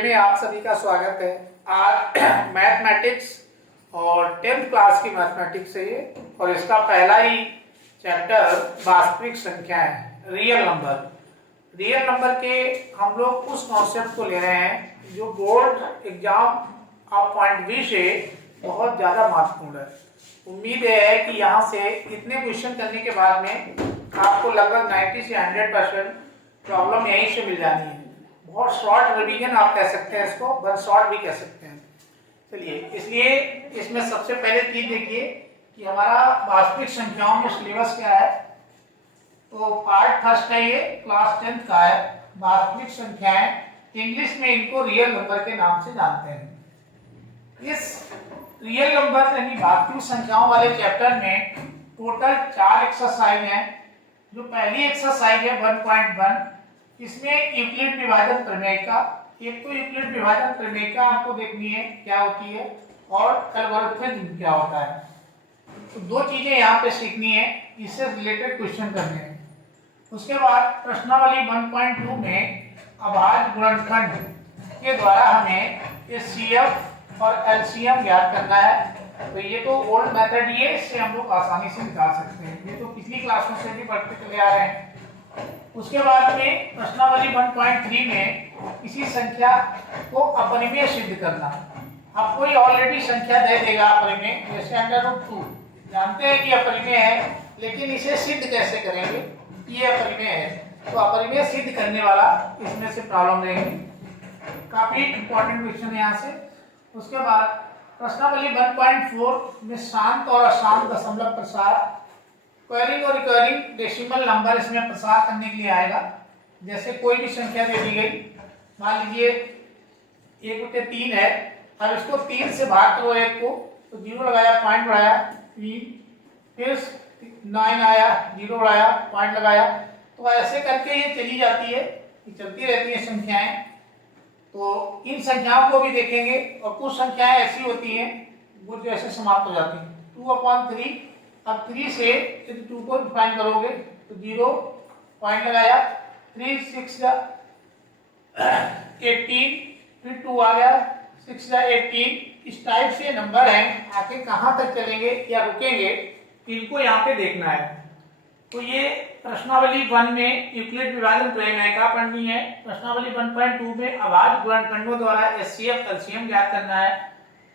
Video में आप सभी का स्वागत है। आज मैथमेटिक्स और 10th क्लास की मैथमेटिक्स है ये, और इसका पहला ही चैप्टर वास्तविक संख्या है, रियल नंबर। रियल नंबर के हम लोग उस कॉन्सेप्ट को ले रहे हैं जो board exam of point B से बहुत ज़्यादा महत्वपूर्ण है। उम्मीद है कि यहाँ से इतने क्वेश्चन करने के बाद में आपको लगभग 90 से 100% प्रॉब्लम यहीं से मिल जानी है। बहुत शॉर्ट रिवीजन आप कह सकते हैं इसको, वन शॉर्ट भी कह सकते हैं। चलिए, इसलिए इसमें सबसे पहले चीज देखिए कि हमारा वास्तविक संख्याओं में सिलेबस क्या है। तो पार्ट फर्स्ट है, ये क्लास 10th का है, वास्तविक संख्याएं। इंग्लिश में इनको रियल नंबर के नाम से जानते हैं। इस रियल नंबर यानी वास्तविक संख्याओं वाले चैप्टर में टोटल 4 एक्सरसाइज हैं। जो पहली एक्सरसाइज है 1.1, इसमें यूक्लिड विभाजन प्रमेय का, एक तो यूक्लिड विभाजन प्रमेय का हमको देखनी है क्या होती है, और एल्गोरिथ्म क्या होता है। तो दो चीजें यहाँ पे सीखनी है, इससे रिलेटेड क्वेश्चन करने हैं। उसके बाद प्रश्नावली 1.2 में अभाज्य गुणनखंड के द्वारा हमें HCF और LCM ज्ञात करना है। तो ये तो ओल्ड मेथड ही है, इससे हम लोग आसानी से निकाल सकते हैं। ये तो पिछली क्लासों से भी पढ़ते चले आ रहे हैं। उसके बाद में प्रश्नावली 1.3 में किसी संख्या को अपरिमेय सिद्ध करना। अब कोई ऑलरेडी संख्या दे देगा अपरिमेय, जैसे √2 जानते हैं कि अपरिमेय है, लेकिन इसे सिद्ध कैसे करेंगे, ये अपरिमेय है। तो अपरिमेय सिद्ध करने वाला इसमें से प्रॉब्लम रहेंगे। काफी इंपॉर्टेंट क्वेश्चन है यहाँ से। उसके बाद प्रश्नावली 1.4 में शांत और अशांत दशमलव प्रसार, क्वेरिंग और रिकरिंग डेसिमल नंबर इसमें प्रसार करने के लिए आएगा। जैसे कोई भी संख्या दे दी गई, मान लीजिए 1/3 है, अब इसको 3 से भाग करो 1 को, तो 0 लगाया, पॉइंट बढ़ाया 3, फिर 9 आया, 0 बढ़ाया, पॉइंट लगाया। तो ऐसे करके ये चली जाती है, चलती रहती है संख्याएं। तो इन संख्याओं को भी देखेंगे, और कुछ संख्याएं ऐसी होती हैं वो जो ऐसे समाप्त हो जाती हैं। 2/3, अब 3 से 2 को डिफाइन करोगे तो 0 पॉइंट लगाया, 3 6 18, फिर 2 आ गया, 6 18। इस टाइप से नंबर हैं, आगे कहाँ तक चलेंगे या रुकेंगे, इनको यहाँ पे देखना है। तो ये प्रश्नावली 1 में यूक्लिड विभाजन प्रमेय का पढ़नी है। प्रश्नावली 1.2 में अभाज्य गुणनखंडों द्वारा HCF LCM ज्ञात करना है।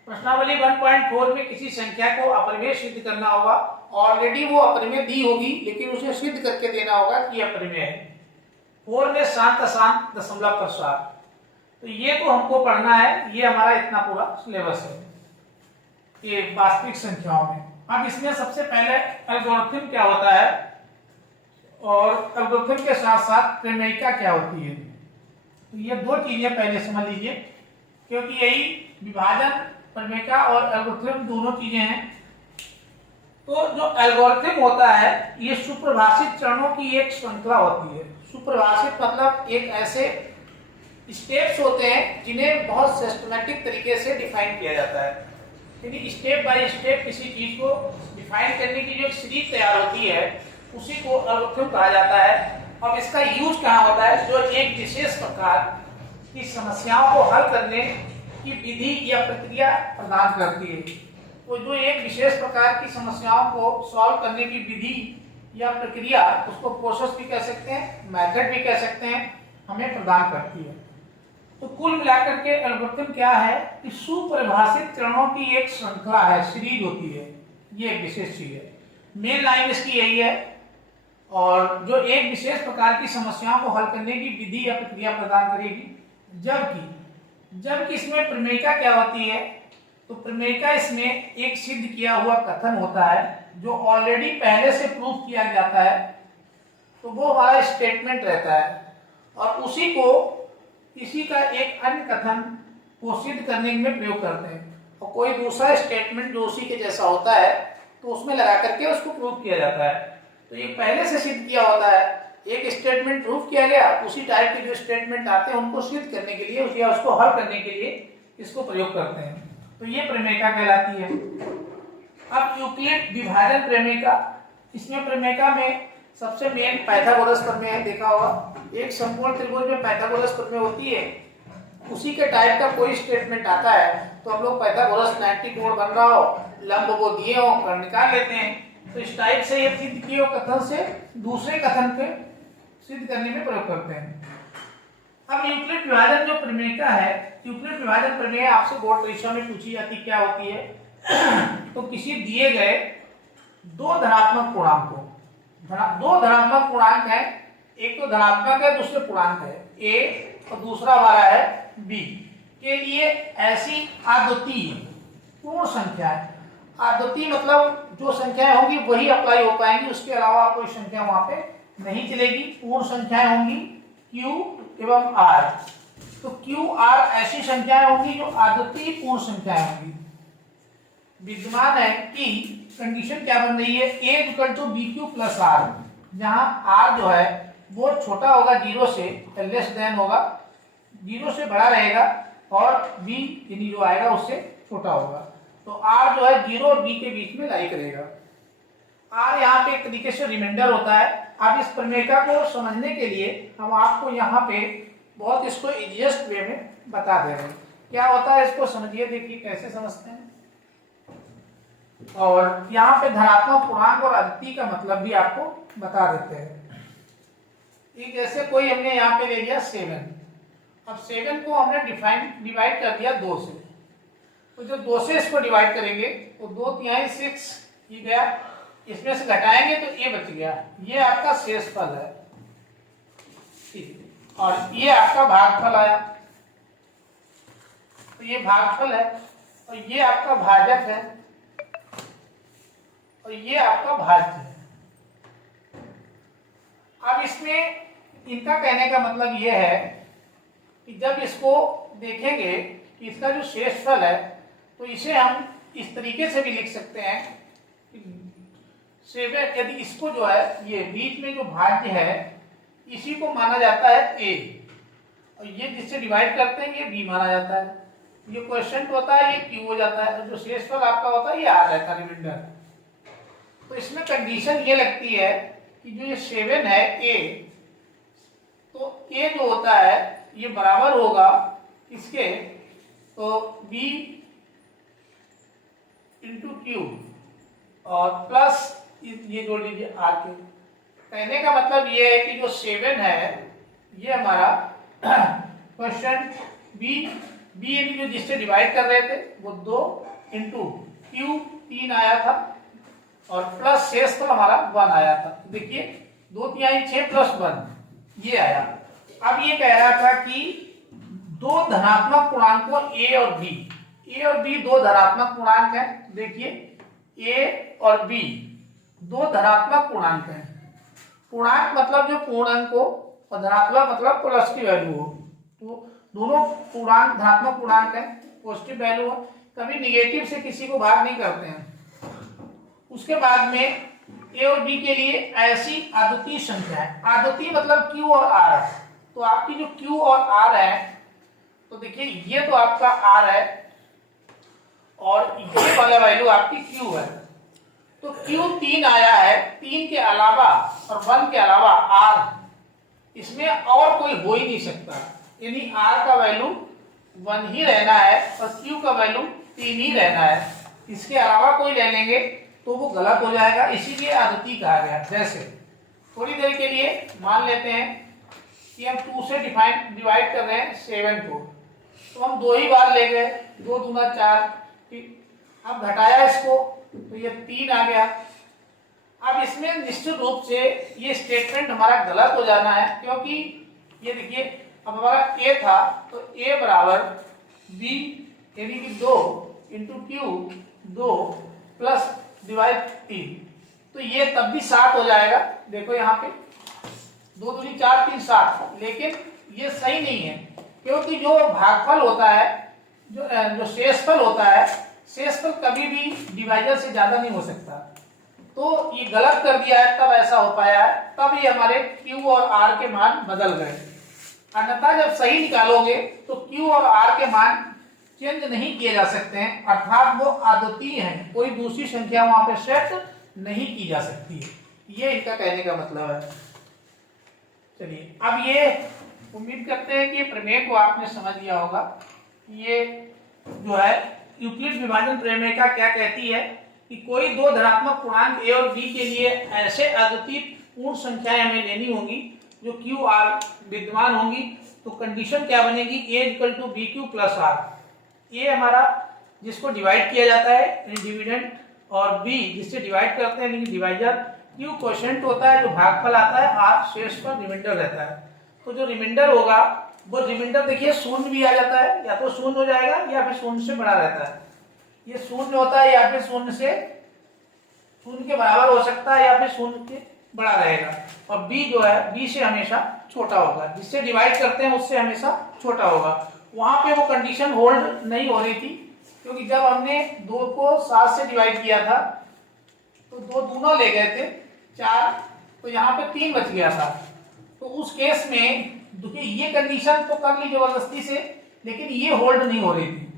प्रश्नावली 1.4 में किसी संख्या को अपरिमेय सिद्ध करना होगा। ऑलरेडी वो अपरिमेय दी होगी, लेकिन उसे सिद्ध करके देना होगा कि अपरिमेय है। 4 में शांत अशांत दशमलव प्रसार, तो ये तो हमको पढ़ना है। ये हमारा इतना पूरा सिलेबस है ये वास्तविक संख्याओं में। अब इसमें सबसे पहले एल्गोरिथम क्या होता है, और एल्गोरिथम के साथ साथ प्रमेयिका क्या होती है। तो ये दो चीजें पहले समझ लीजिए, क्योंकि यही विभाजन, प्रमेयिका और एल्गोरिथम दोनों चीजें हैं। तो जो एल्गोरिथम होता है, ये सुप्रभाषित चरणों की एक श्रृंखला होती है। सुप्रभाषित मतलब एक ऐसे स्टेप्स होते हैं जिन्हें बहुत सिस्टमैटिक तरीके से डिफाइन किया जाता है। यानी स्टेप बाय स्टेप किसी चीज को डिफाइन करने की जो एक सीरीज तैयार होती है, उसी को एल्गोरिथम कहा जाता है। अब इसका यूज कहाँ होता है, जो एक विशेष प्रकार की समस्याओं को हल करने की विधि या प्रक्रिया प्रदान करती है। तो जो एक विशेष प्रकार की समस्याओं को सॉल्व करने की विधि या प्रक्रिया, उसको प्रोसेस भी कह सकते हैं, मेथड भी कह सकते हैं, हमें प्रदान करती है। तो कुल मिलाकर के एल्गोरिथम क्या है कि सुपरिभाषित चरणों की एक श्रृंखला है, सीरीज होती है। ये एक विशेष चीज है, मेन लाइन इसकी यही है। और जो एक विशेष प्रकार की समस्याओं को हल करने की विधि या प्रक्रिया प्रदान करेगी। जबकि इसमें प्रमेयिका क्या होती है, तो प्रमेयिका इसमें एक सिद्ध किया हुआ कथन होता है जो ऑलरेडी पहले से प्रूव किया जाता है। तो वो हमारा स्टेटमेंट रहता है, और उसी को इसी का एक अन्य कथन को सिद्ध करने में प्रयोग करते हैं, और कोई दूसरा स्टेटमेंट जो उसी के जैसा होता है तो उसमें लगा करके उसको प्रूव किया जाता है। तो ये पहले से सिद्ध किया होता है, एक स्टेटमेंट प्रूव किया गया, उसी टाइप के जो स्टेटमेंट आते हैं उनको सिद्ध करने के लिए या उसको हल करने के लिए इसको प्रयोग करते हैं। तो ये प्रमेयिका कहलाती है। अब यूक्लिड विभाजन प्रमेयिका, इसमें प्रमेयिका में सबसे मेन पाइथागोरस प्रमेय देखा होगा। एक संपूर्ण त्रिभुज में पाइथागोरस प्रमेय होती है, उसी के टाइप का कोई स्टेटमेंट आता है तो हम लोग पाइथागोरस 90 कोण बन रहा हो, लंब वो दिए हो और निकाल लेते हैं। तो इस टाइप से ये सिद्ध किए हुए कथन से दूसरे कथन पे सिद्ध करने में प्रयोग करते हैं। अब यूक्लिड विभाजन जो प्रमेयिका है, यूक्लिड विभाजन प्रमेय आपसे बोर्ड परीक्षा में पूछी जाती क्या होती है। तो किसी दिए गए दो धनात्मक पूर्णांक को, दो धनात्मक पूर्णांक है, एक तो धनात्मक है दूसरे पूर्णांक है ए और दूसरा हमारा है बी, के लिए ऐसी अद्वितीय पूर्ण संख्या है। अद्वितीय मतलब जो संख्याएं होंगी वही अप्लाई हो पाएंगी, उसके अलावा कोई संख्या वहां पे नहीं चलेगी। पूर्ण संख्याएं होंगी Q एवं R। तो Q R ऐसी संख्याएं होंगी जो अद्वितीय पूर्ण संख्याएं होंगी। विद्यमान है कि कंडीशन क्या बन रही है, A = BQ + R, जहां R जो है वो छोटा होगा 0 से, लेस देन होगा, 0 से बड़ा रहेगा और B यानी जो आएगा उससे छोटा होगा। तो R जो है 0 और B के बीच में लाई करेगा। R यहाँ पे एक तरीके से रिमाइंडर होता है। अब इस प्रमेयिका को समझने के लिए हम आपको यहाँ पे बहुत इसको इजीएस्ट वे में बता दे रहे हैं। क्या होता है इसको समझिए, देखिए कैसे समझते हैं। और यहाँ पे धनात्मक पूर्णांक और अद्वितीय का मतलब भी आपको बता देते हैं। एक जैसे कोई हमने यहाँ पे ले लिया 7। अब 7 को हमने डिवाइड कर दिया 2 से। तो जो 2 से इसको डिवाइड करेंगे तो 2 तिहाई 6 ये गया, इसमें से घटाएंगे तो ये बच गया, ये आपका शेषफल है। और ये आपका भागफल आया, तो ये भागफल है और ये आपका भाजक है और ये आपका भाज्य है। अब इसमें इनका कहने का मतलब ये है कि जब इसको देखेंगे कि इसका जो शेषफल है तो इसे हम इस तरीके से भी लिख सकते हैं कि 7, यदि इसको जो है ये बीच में जो भाज्य है इसी को माना जाता है A, और ये जिससे डिवाइड करते हैं ये B माना जाता है। ये क्वेश्चन होता है ये Q हो जाता है और जो शेषफल आपका होता है ये R रहता है, रिमाइंडर। तो इसमें कंडीशन ये लगती है कि जो ये 7 है A, तो A जो होता है ये बराबर होगा इसके, तो B × Q और प्लस ये जोड़ लीजिए R के। कहने का मतलब ये है कि जो 7 है ये हमारा क्वेश्चन B यानी जो जिससे डिवाइड कर रहे थे वो 2 × Q 3 आया था और प्लस शेषफल हमारा 1 आया था। देखिए 2 तिहाई 6 + 1 ये आया। अब ये कह रहा था कि दो धनात्मक पूर्णांकों A और B दो धनात्मक पूर्णांक हैं। देखिए A और B दो धनात्मक पूर्णांक हैं। पूर्णांक मतलब जो पूर्ण अंक हो और धनात्मक मतलब प्लस की वैल्यू हो। तो दोनों पूर्णांक धनात्मक पूर्णांक है, पॉजिटिव वैल्यू हो, कभी निगेटिव से किसी को भाग नहीं करते हैं। उसके बाद में A और B के लिए ऐसी अद्वितीय संख्या है। अद्वितीय मतलब Q और R। तो आपकी जो Q और R है, तो देखिए ये तो आपका R है और ये वाला वैल्यू आपकी Q है। तो Q 3 आया है, 3 के अलावा और 1 के अलावा R, इसमें और कोई हो ही नहीं सकता। यानी R का वैल्यू 1 ही रहना है और Q का वैल्यू 3 ही रहना है। इसके अलावा कोई ले लेंगे तो वो गलत हो जाएगा, इसीलिए अद्वितीय कहा गया। जैसे थोड़ी देर के लिए मान लेते हैं कि हम 2 से डिवाइड कर रहे हैं 7 को, तो हम 2 ही बार ले गए, 2 दूना 4, ठीक। अब घटाया इसको तो ये 3 आ गया। अब इसमें निश्चित रूप से ये स्टेटमेंट हमारा गलत हो जाना है, क्योंकि ये देखिए अब हमारा A था तो A बराबर B यानी कि 2 × Q 2 प्लस डिवाइड 3, तो ये तब भी 7 हो जाएगा। देखो यहाँ पे 2 दूनी 4 3 7, लेकिन ये सही नहीं है, क्योंकि जो भागफल होता है, जो शेषफल होता है, शेषफल कभी भी डिवाइजर से ज्यादा नहीं हो सकता। तो ये गलत कर दिया है, तब ऐसा हो पाया है, तब ये हमारे Q और R के मान बदल गए। अन्यथा जब सही निकालोगे तो Q और R के मान चेंज नहीं किए जा सकते हैं, अर्थात वो अद्वितीय हैं, कोई दूसरी संख्या वहां पे सेट नहीं की जा सकती है। ये इनका कहने का मतलब है। चलिए अब ये उम्मीद करते हैं कि ये प्रमेय को आपने समझ लिया होगा। ये जो है यूक्लिड विभाजन प्रमेय का क्या कहती है कि कोई दो धनात्मक पूर्णांक a और b के लिए ऐसे अद्वितीय पूर्ण संख्याएं हमें लेनी होंगी जो q r विद्यमान होंगी। तो कंडीशन क्या बनेगी, a = bq + r। a हमारा जिसको डिवाइड किया जाता है यानी डिविडेंड, और b जिससे डिवाइड करते हैं यानी डिवाइजर, q क्वोशिएंट होता है जो भागफल आता है, r शेषफल रिमाइंडर रहता है। तो जो रिमाइंडर होगा वो रिमाइंडर देखिए शून्य भी आ जाता है, या तो शून्य हो जाएगा या फिर शून्य से बड़ा रहता है। ये शून्य होता है या फिर शून्य के बराबर हो सकता है या फिर शून्य के बड़ा रहेगा। और b जो है b से हमेशा छोटा होगा, जिससे डिवाइड करते हैं उससे हमेशा छोटा होगा। वहां पे वो कंडीशन होल्ड नहीं हो रही थी, क्योंकि जब हमने 2 को 7 से डिवाइड किया था तो 2 दूना ले गए थे 4, तो यहाँ पे 3 बच गया था। तो उस केस में देखिए ये कंडीशन तो कर ली जबरदस्ती से, लेकिन ये होल्ड नहीं हो रही थी।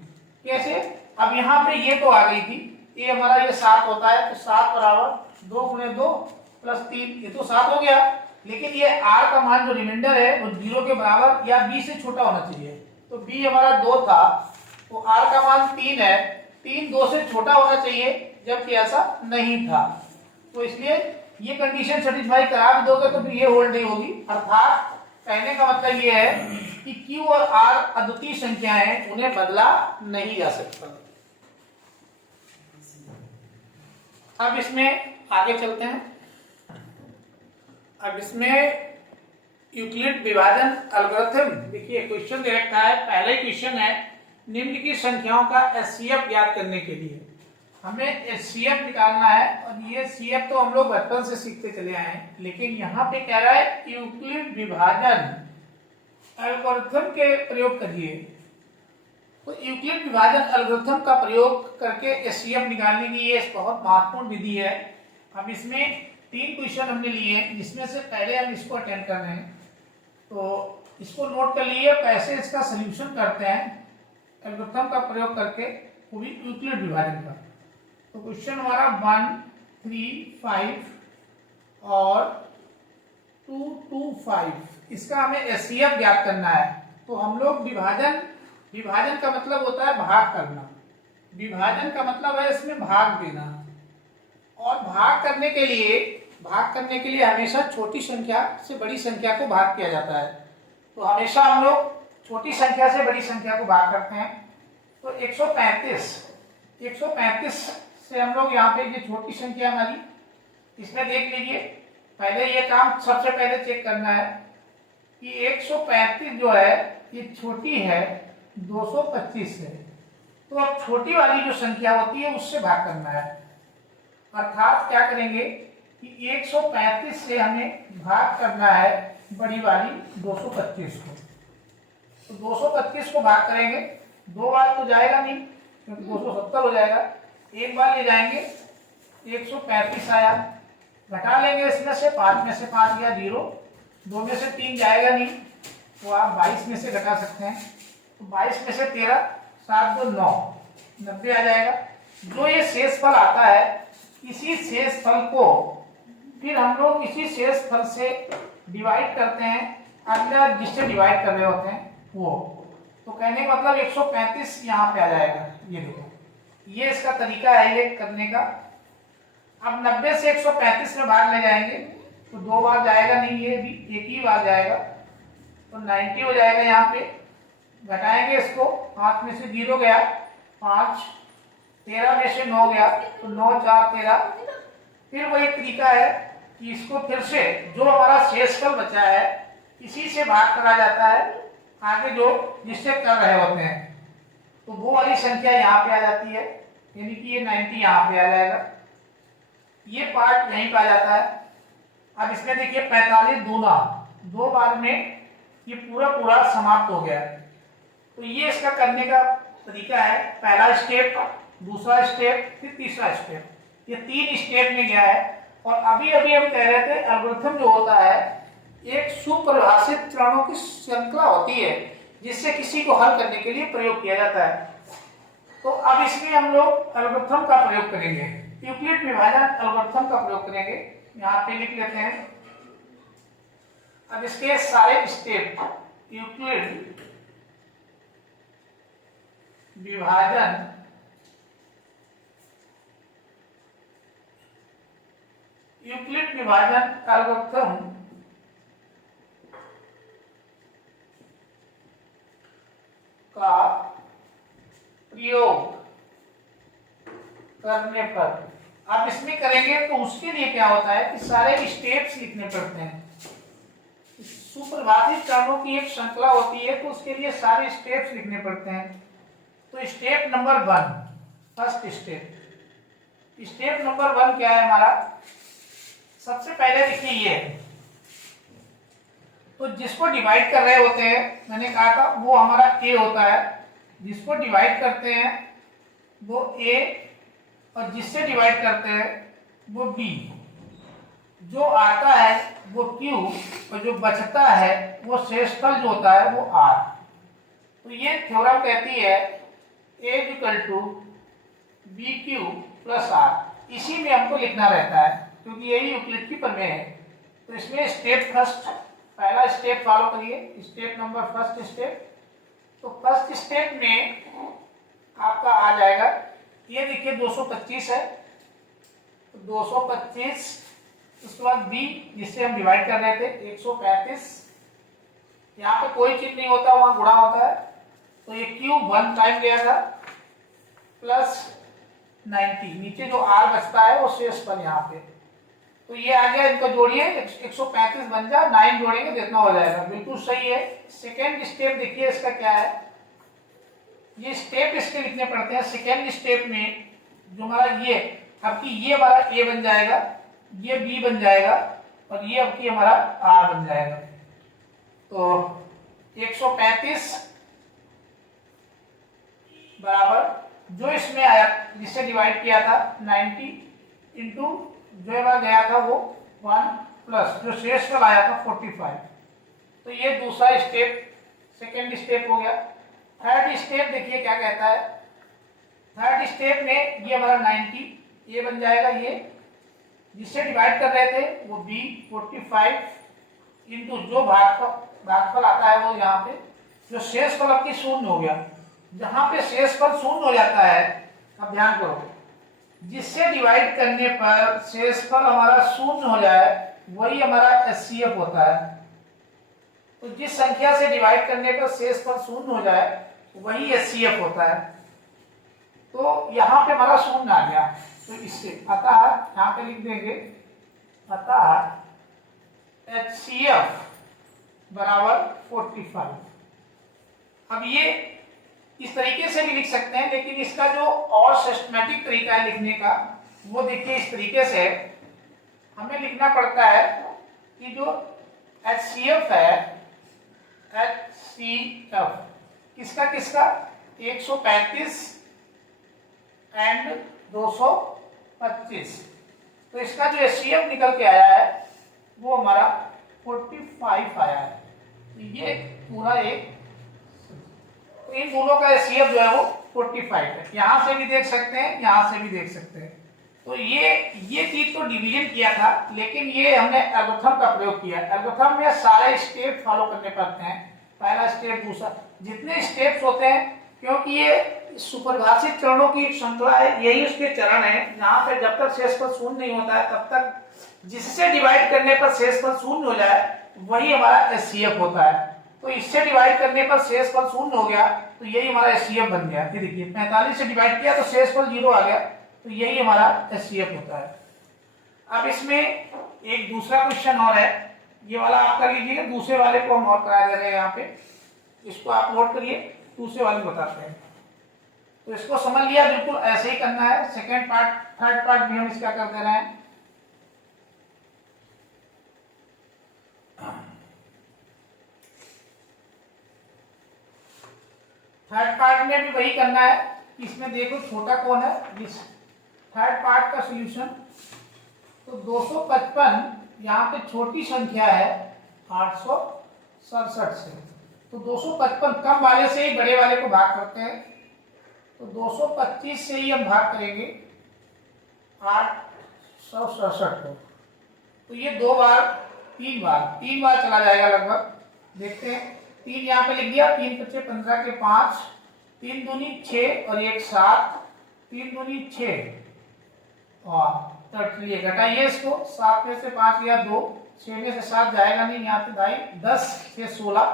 कैसे, अब यहाँ पे ये तो आ गई थी, ये हमारा ये 7 होता है, तो 7 बराबर 2 × 2 + 3, ये तो 7 हो गया। लेकिन ये r का मान जो रिमाइंडर है वो 0 के बराबर या b से छोटा होना चाहिए। तो b हमारा 2 था, तो r का मान 3 है, 3 2 से छोटा होना चाहिए, जबकि ऐसा नहीं था। तो इसलिए ये कंडीशन सेटिस्फाई करा भी दोगे तो फिर ये होल्ड नहीं होगी। अर्थात कहने का मतलब ये है कि q और r अद्वितीय संख्याएं हैं, उन्हें बदला नहीं जा सकता। अब इसमें आगे चलते हैं। अब इसमें यूक्लिड विभाजन एल्गोरिथम, देखिए क्वेश्चन दे रखा है। पहले क्वेश्चन है निम्नलिखित संख्याओं का एचसीएफ ज्ञात करने के लिए हमें एचसीएफ निकालना है। और ये सीएफ तो हम लोग बचपन से सीखते चले आए हैं, लेकिन यहाँ पे कह रहा है यूक्लिड विभाजन एल्गोरिथम के प्रयोग करिए। तो यूक्लिड विभाजन एल्गोरिथम का प्रयोग करके एचसीएफ निकालने की ये बहुत महत्वपूर्ण विधि है। अब इसमें 3 क्वेश्चन हमने लिए हैं, जिसमें से पहले हम इसको अटेंड कर रहे हैं। तो इसको नोट कर लिए, कैसे इसका सोल्यूशन करते हैं एल्गोरिथम का प्रयोग करके, वो भी यूक्लिड विभाजन का। तो क्वेश्चन हमारा 1, 3, 5 और 2, 2, 5, इसका हमें एचसीएफ ज्ञात करना है। तो हम लोग विभाजन का मतलब होता है भाग करना। विभाजन का मतलब है इसमें भाग देना, और भाग करने के लिए हमेशा छोटी संख्या से बड़ी संख्या को भाग किया जाता है। तो हमेशा हम लोग छोटी संख्या से बड़ी संख्या को भाग करते हैं। तो 135 से हम लोग यहाँ पे ये छोटी संख्या हमारी, इसमें देख लीजिए, पहले ये काम सबसे पहले चेक करना है कि 135 जो है ये छोटी है 225 से। तो अब छोटी वाली जो संख्या होती है उससे भाग करना है। अर्थात क्या करेंगे कि 135 से हमें भाग करना है बड़ी वाली 225 को। तो 225 को भाग करेंगे, 2 बार तो जाएगा नहीं क्योंकि 270 हो जाएगा, एक बार ले जाएंगे 135 आया, घटा लेंगे इसमें से 5 में से 5 गया 0, 2 में से 3 जाएगा नहीं, तो आप 22 में से घटा सकते हैं। तो 22 में से 13, 7 2 9, 90 आ जाएगा। जो ये शेषफल आता है, इसी शेषफल को फिर हम लोग इसी शेषफल से डिवाइड करते हैं, अगला जिससे डिवाइड कर रहे होते हैं वो। तो कहने का मतलब 135 यहाँ पे आ जाएगा। ये देखो, ये इसका तरीका है ये करने का। अब 90 से 135 में भाग ले जाएंगे तो 2 बार जाएगा नहीं, ये भी एक ही बार जाएगा, तो 90 हो जाएगा। यहाँ पे घटाएंगे इसको, 5 में से 0 गया 5, 13 में से 9 गया तो 9 4 13। फिर वही तरीका है कि इसको फिर से जो हमारा शेषफल बचा है इसी से भाग करा जाता है आगे जो जिससे कर रहे होते हैं। तो वो वाली संख्या यहाँ पे आ जाती है, यानी कि ये 90 यहाँ पे आ जाएगा, ये पार्ट यहीं पे आ जाता है। अब इसमें देखिए 45 दूना, 2 बार में ये पूरा समाप्त हो गया। तो ये इसका करने का तरीका है, पहला स्टेप, दूसरा स्टेप, फिर तीसरा स्टेप, ये 3 स्टेप में गया है। और अभी हम कह रहे थे एल्गोरिथम जो होता है एक सुपरिभाषित चरणों की श्रृंखला होती है जिससे किसी को हल करने के लिए प्रयोग किया जाता है। तो अब इसमें हम लोग एल्गोरिथम का प्रयोग करेंगे, यूक्लिड विभाजन एल्गोरिथम का प्रयोग करेंगे। यहाँ पे लिख लेते हैं। अब इसके सारे स्टेप यूक्लिड विभाजन एल्गोरिथम का प्रयोग करने पर, आप इसमें करेंगे तो उसके लिए क्या होता है कि सारे स्टेप्स लिखने पड़ते हैं। सुप्रभातित चरणों की एक श्रृंखला होती है तो उसके लिए सारे स्टेप्स लिखने पड़ते हैं। तो step number 1, first step number 1 क्या है हमारा? सबसे पहले देखिए ये, तो जिसको डिवाइड कर रहे होते हैं, मैंने कहा था वो हमारा ए होता है, जिसको डिवाइड करते हैं वो ए, और जिससे डिवाइड करते हैं वो बी, जो आता है वो क्यू, और जो बचता है वो शेषफल जो होता है वो आर। तो ये थ्योरम कहती है A equal to B Q plus R. इसी में हमको लिखना रहता है क्योंकि यही यूक्लिड की प्रमेय है। तो इसमें स्टेप फर्स्ट, पहला स्टेप फॉलो करिए, स्टेप नंबर फर्स्ट स्टेप। तो फर्स्ट स्टेप में आपका आ जाएगा, ये देखिए 225 है, तो 225, उसके बाद बी जिससे हम डिवाइड कर रहे थे 135, यहाँ पे कोई चीज नहीं होता, वहां गुणा होता है, तो ये क्यूब 1 टाइम गया था प्लस 90, नीचे जो आर बचता है वो शेष पर यहाँ पे, तो ये आ गया, इनको जोड़िए 135 बन जा, 9 जोड़ेंगे तो इतना हो जाएगा, बिल्कुल सही है। सेकेंड स्टेप देखिए इसका क्या है, ये स्टेप इसके लिखने पड़ते हैं। सेकेंड स्टेप में जो हमारा ये, अब की ये हमारा ए बन जाएगा, ये बी बन जाएगा, और ये अब की हमारा आर बन जाएगा। तो 135 बराबर जो इसमें आया, जिससे डिवाइड किया था 90 इंटू जो हमारा गया था वो 1 प्लस जो शेषफल आया था 45। तो ये दूसरा स्टेप, सेकेंड स्टेप हो गया। थर्ड स्टेप देखिए क्या कहता है, थर्ड स्टेप में ये हमारा 90 ये बन जाएगा, ये जिससे डिवाइड कर रहे थे वो बी 45 इंटू जो भागफल आता है वो यहाँ पे, जो शेषफल आपकी शून्य हो गया। जहां पे शेषफल शून्य हो जाता है, अब ध्यान करो, जिससे डिवाइड करने पर शेषफल हमारा शून्य हो जाए वही हमारा एचसीएफ होता है। तो जिस संख्या से डिवाइड करने पर शेषफल शून्य हो जाए वही एचसीएफ होता है। तो यहाँ पे हमारा शून्य आ गया, तो इससे अतः यहाँ पे लिख देंगे, अतः एचसीएफ बराबर 45। अब ये इस तरीके से भी लिख सकते हैं, लेकिन इसका जो और सिस्टमैटिक तरीका है लिखने का वो देखिए इस तरीके से हमें लिखना पड़ता है कि जो HCF है, HCF किसका किसका 135 एंड 225, तो इसका जो HCF निकल के आया है वो हमारा 45 आया है। तो ये पूरा एक, तो इन दोनों का एचसीएफ जो है वो 45 है। यहां से भी देख सकते हैं, यहां से भी देख सकते हैं। तो ये चीज तो डिवीजन किया था, लेकिन ये हमने एल्गोरिथम का प्रयोग किया। एल्गोरिथम में सारे स्टेप फॉलो करने पड़ते हैं, पहला स्टेप, दूसरा, जितने स्टेप्स होते हैं, क्योंकि ये सुपरिभाषित चरणों की श्रृंखला है, यही उसके चरण है जहां पे जब तक शेषफल शून्य नहीं होता है तब तक जिससे डिवाइड करने पर शेषफल शून्य हो जाए वही हमारा एचसीएफ होता है। तो इससे डिवाइड करने पर शेषफल शून्य हो गया तो यही हमारा एचसीएफ बन गया। ये देखिए 45 से डिवाइड किया तो शेषफल 0 आ गया, तो यही हमारा एचसीएफ होता है। अब इसमें एक दूसरा क्वेश्चन और है, ये वाला आप कर लीजिएगा, दूसरे वाले को हम और करा दे रहे हैं यहाँ पे, इसको आप नोट करिए, दूसरे वाले को बताते हैं। तो इसको समझ लिया, बिल्कुल ऐसे ही करना है। सेकेंड पार्ट, थर्ड पार्ट भी हम इसका कर दे रहे हैं। थर्ड पार्ट में भी वही करना है। इसमें देखो छोटा कौन है, इस थर्ड पार्ट का सॉल्यूशन। तो 255 यहाँ पे छोटी संख्या है 867 से, तो 255 कम वाले से ही बड़े वाले को भाग करते हैं, तो 225 से ही हम भाग करेंगे 867 को। तो ये 2 बार 3 बार चला जाएगा लगभग, देखते हैं। 3 यहाँ पे लिख दिया, 3 पच्चे 15 के 5, 3 दूनी 6 और 1 7, 3 दूनी 6 और तो चलिए घटाइए इसको, 7 में से 5 गया 2, 6 में से 7 जाएगा नहीं, यहाँ पे भाई 10 से 16,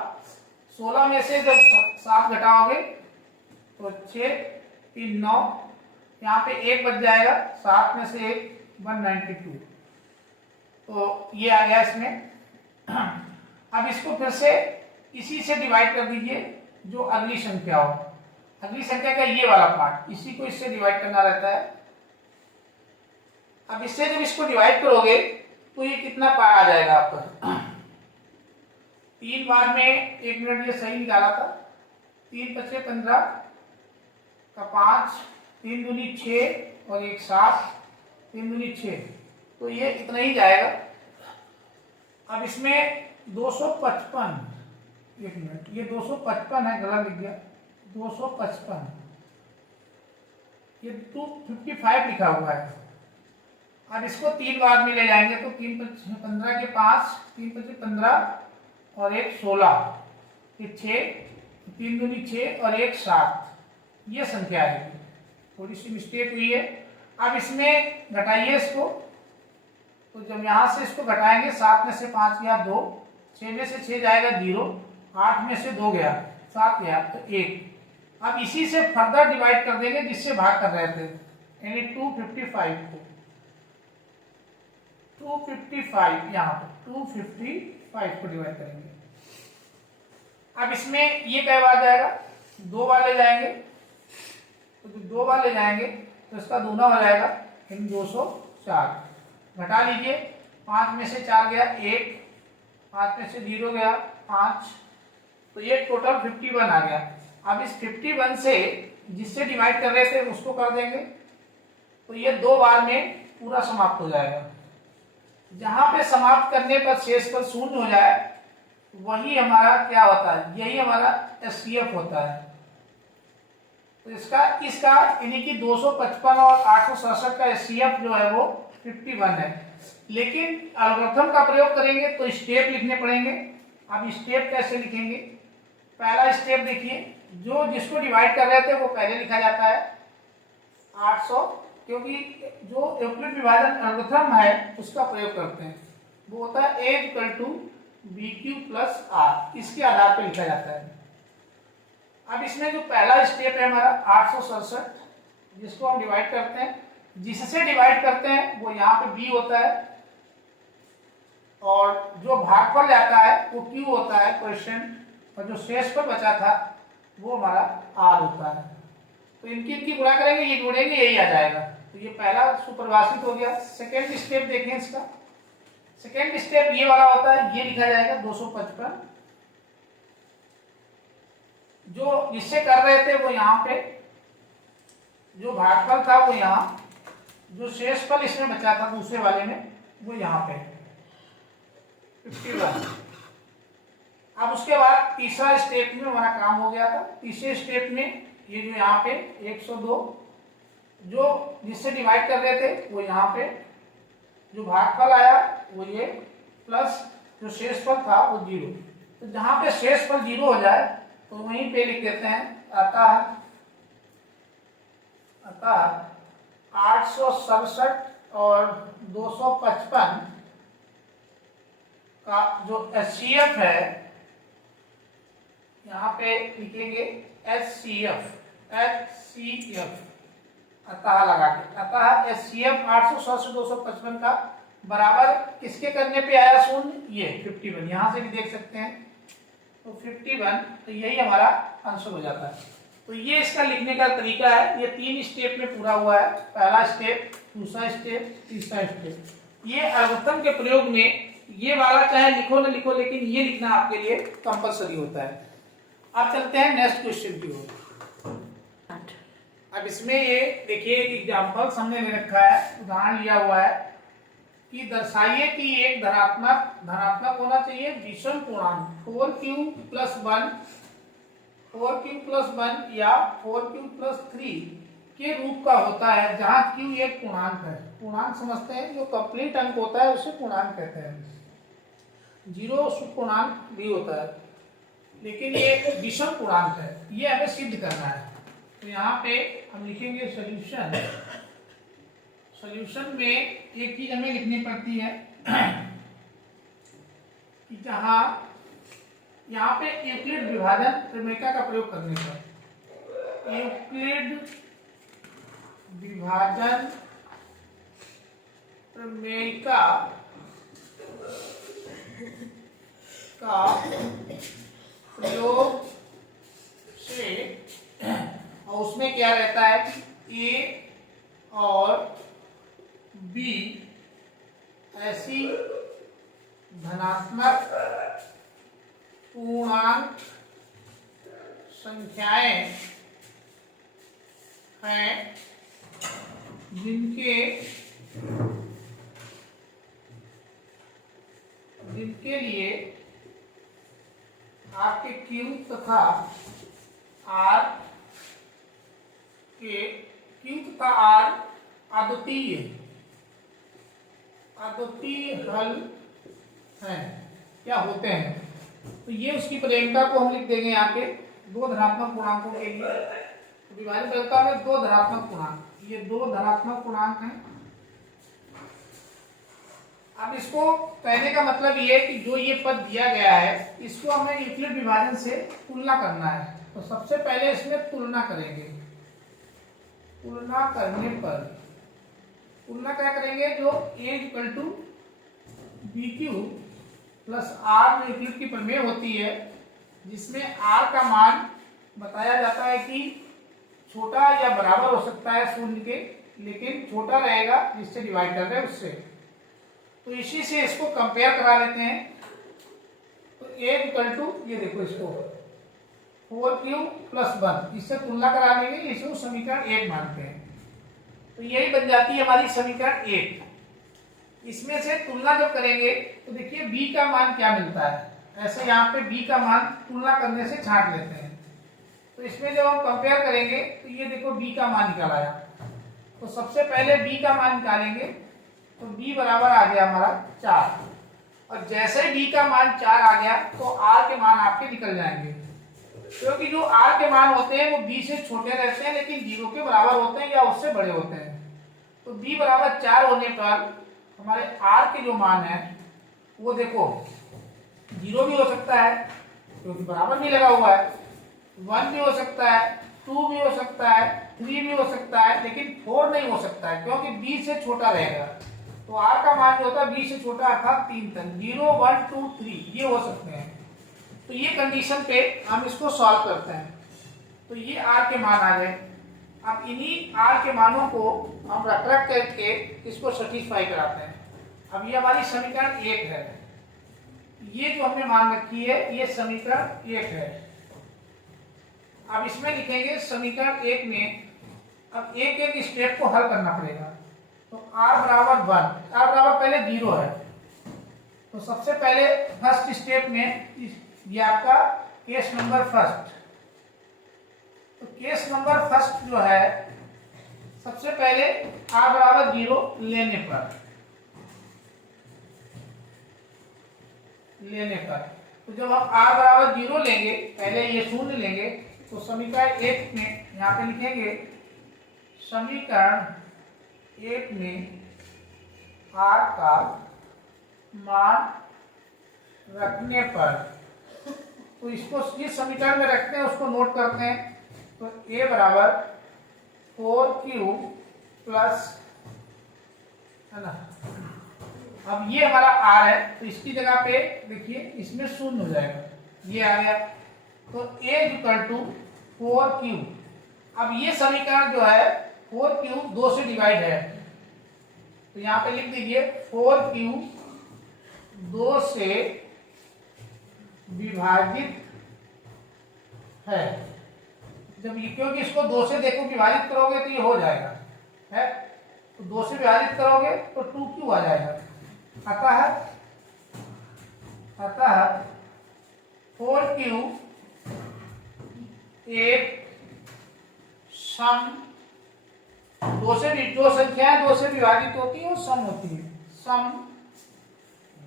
16 में से जब 7 घटाओगे तो 6 3 9, यहाँ पे 1 बच जाएगा, 7 में से 1 192, तो ये आ गया इसमें। अब इसको फिर से इसी से डिवाइड कर दीजिए जो अगली संख्या हो, अगली संख्या का ये वाला पार्ट, इसी को इससे डिवाइड करना रहता है। अब इससे जब इसको डिवाइड करोगे तो ये कितना आ जाएगा आपका, 3 बार में 1 मिनट, ये सही निकाला था, 3 पच्चे 15 का 5, 3 दूनी 6 और 1 7, 3 दूनी 6, तो ये इतना ही जाएगा। अब इसमें 255, 1 मिनट, ये 255 है, गलत लिख गया, 255, ये 255 लिखा हुआ है। अब इसको 3 बार में ले जाएंगे तो 3 पच्चे 15 के 5, 3 पच्चे 15 और 1 16, ये 6, 3 दूनी 6 और 1 7, ये संख्या है, थोड़ी सी मिस्टेक हुई है। अब इसमें घटाइए इसको, तो जब यहाँ से इसको घटाएंगे, 7 में से 5 गया 2, 6 में से 6 जाएगा 0, 8 में से 2 गया, 7 गया तो 1। अब इसी से फर्दर डिवाइड कर देंगे जिससे भाग कर रहे थे, यानी 255 को, 255 यहाँ पे 255 को डिवाइड करेंगे। अब इसमें ये क्या बात जाएगा, 2 बार ले जाएंगे, तो जब 2 बार ले जाएंगे तो इसका दूना हो जाएगा, यानी 204। घटा लीजिए, 5 में से 4 गया 1, 5 में से 0 गया 5, तो ये टोटल 51 आ गया। अब इस 51 से जिससे डिवाइड कर रहे थे उसको कर देंगे, तो ये 2 बार में पूरा समाप्त हो जाएगा। जहां पे समाप्त करने पर शेषफल 0 हो जाए वही हमारा क्या होता है, यही हमारा एचसीएफ होता है। तो इसका यानी कि 255 और 867 का एचसीएफ जो है वो 51 है। लेकिन एल्गोरिथम का प्रयोग करेंगे तो स्टेप लिखने पड़ेंगे। अब स्टेप कैसे लिखेंगे, पहला स्टेप देखिए, जो जिसको डिवाइड कर रहे थे वो पहले लिखा जाता है 800, क्योंकि जो यूक्लिड विभाजन एल्गोरिथम है उसका प्रयोग करते हैं, वो होता है A = BQ + R, इसके आधार पर लिखा जाता है। अब इसमें जो पहला स्टेप है हमारा 867, जिसको हम डिवाइड करते हैं, जिससे डिवाइड करते हैं वो यहाँ पे B होता है, और जो भागफल जाता है वो Q होता है क्वेश्चन, और जो शेषफल बचा था वो हमारा R होता है। तो इनकी गुणा करेंगे, ये जोड़ेंगे, यही आ जाएगा। तो ये पहला सुपरिभाषित हो गया। सेकेंड स्टेप देखें इसका, सेकेंड स्टेप ये वाला होता है, ये लिखा जाएगा 255, जो जिससे कर रहे थे वो यहाँ पे, जो भागफल था वो यहाँ, जो शेषफल इसमें बचा था दूसरे वाले में वो यहाँ पे 51। अब उसके बाद तीसरा स्टेप में हमारा काम हो गया था। तीसरे स्टेप में ये जो यहाँ पे 102, जो जिससे डिवाइड कर रहे थे वो यहाँ पे, जो भागफल आया वो ये, प्लस जो शेषफल था वो 0। तो जहाँ पे शेषफल 0 हो जाए तो वहीं पे लिख देते हैं, अतः 867 और 255 का जो एचसीएफ है, यहाँ पे लिखेंगे एचसीएफ अतः लगा के, अतः एचसीएफ 867 से 255 का बराबर किसके करने पे आया 0, ये 51, यहाँ से भी देख सकते हैं, तो 51, तो यही हमारा आंसर हो जाता है। तो ये इसका लिखने का तरीका है। ये 3 स्टेप में पूरा हुआ है, पहला स्टेप, दूसरा स्टेप, तीसरा स्टेप। ये एल्गोरिथम के प्रयोग में ये वाला चाहे लिखो ना लिखो, लेकिन ये लिखना आपके लिए कंपलसरी होता है। अब चलते हैं नेक्स्ट क्वेश्चन की ओर। अब इसमें ये देखिए एग्जाम्पल्स हमने ले रखा है, उदाहरण लिया हुआ है कि दर्शाइए कि एक धनात्मक होना चाहिए विषम पूर्णांक 4q + 1 या 4q + 3 के रूप का होता है, जहां q एक पूर्णांक है। पूर्णांक समझते हैं, जो कंप्लीट अंक होता है उसे पूर्णांक कहते हैं। 0 पूर्णांक भी होता है। लेकिन ये विषम पूर्णांक है, ये हमें सिद्ध करना है। तो यहाँ पे हम लिखेंगे सॉल्यूशन। सॉल्यूशन में एक चीज हमें लिखनी पड़ती है कि जहाँ यहाँ पे यूक्लिड विभाजन प्रमेयिका का प्रयोग करने पर, यूक्लिड विभाजन प्रमेयिका का प्रयोग से, और उसमें क्या रहता है कि ए और बी ऐसी धनात्मक पूर्णांक संख्याएं हैं जिनके लिए आपके Q तथा R के Q तथा R अद्वितीय हल हैं, क्या होते हैं। तो ये उसकी प्रमेयिका को हम लिख देंगे यहाँ पे दो धनात्मक पूर्णांकों के लिए। तो विभाजित करता है दो धनात्मक पूर्णांक, ये दो धनात्मक पूर्णांक हैं। अब इसको कहने का मतलब ये है कि जो ये पद दिया गया है इसको हमें यूक्लिड विभाजन से तुलना करना है। तो सबसे पहले इसमें तुलना करेंगे। तुलना करने पर तुलना क्या करेंगे, जो A = BQ प्लस R में यूक्लिड की प्रमेय होती है, जिसमें R का मान बताया जाता है कि छोटा या बराबर हो सकता है शून्य के, लेकिन छोटा रहेगा जिससे डिवाइड कर रहे हैं उससे। तो इसी से इसको कंपेयर करा लेते हैं। तो A = ये देखो इसको 4Q + 1, इससे तुलना करा लेंगे, इसको समीकरण 1 मानते हैं। तो यही बन जाती है हमारी समीकरण 1। इसमें से तुलना जब करेंगे तो देखिए B का मान क्या मिलता है, ऐसे यहाँ पे B का मान तुलना करने से छांट लेते हैं। तो इसमें जब हम कंपेयर करेंगे तो ये देखो B का मान निकाल आया। तो सबसे पहले B का मान निकालेंगे, तो B बराबर आ गया हमारा 4। और जैसे ही B का मान 4 आ गया तो R के मान आपके निकल जाएंगे, क्योंकि जो R के मान होते हैं वो B से छोटे रहते हैं लेकिन 0 के बराबर होते हैं या उससे बड़े होते हैं। तो B बराबर 4 होने पर हमारे R के जो मान है वो देखो 0 भी हो सकता है क्योंकि बराबर भी लगा हुआ है, 1 भी हो सकता है, 2 भी हो सकता है, 3 भी हो सकता है, लेकिन 4 नहीं हो सकता है क्योंकि B से छोटा रहेगा। तो R का मान जो होता है B से छोटा अर्थात 3 तक, 0, 1, 2, 3 ये हो सकते हैं। तो ये कंडीशन पे हम इसको सॉल्व करते हैं। तो ये R के मान आ गए। अब इन्हीं R के मानों को हम रख करके इसको सेटिस्फाई कराते हैं। अब ये हमारी समीकरण 1 है, ये जो हमने मान रखी है ये समीकरण 1 है। अब इसमें लिखेंगे समीकरण 1 में, अब एक एक स्टेप को हल करना पड़ेगा। तो R बराबर 1, R बराबर पहले 0 है। तो सबसे पहले फर्स्ट स्टेप में ये आपका केस नंबर फर्स्ट। तो केस नंबर फर्स्ट जो है, सबसे पहले R बराबर 0 लेने पर तो जब हम R बराबर 0 लेंगे, पहले ये शून्य लेंगे, तो समीकरण 1 में यहाँ पे लिखेंगे समीकरण 1 में R का मान रखने पर, तो इसको जिस समीकरण में रखते हैं उसको नोट करते हैं। तो A बराबर 4Q प्लस, है ना, अब ये हमारा R है तो इसकी जगह पे देखिए इसमें शून्य हो जाएगा, ये आ गया। तो A = 4Q। अब ये समीकरण जो है 4Q 2 से डिवाइड है, तो यहाँ पे लिख दीजिए 4Q 2 से विभाजित है। जब ये, क्योंकि इसको 2 से देखो विभाजित करोगे तो ये हो जाएगा है, तो 2 से विभाजित करोगे तो 2Q आ जाएगा। अतः 4Q एक सम, 2 से भी जो संख्याएं 2 से विभाजित होती है वो सम होती है, सम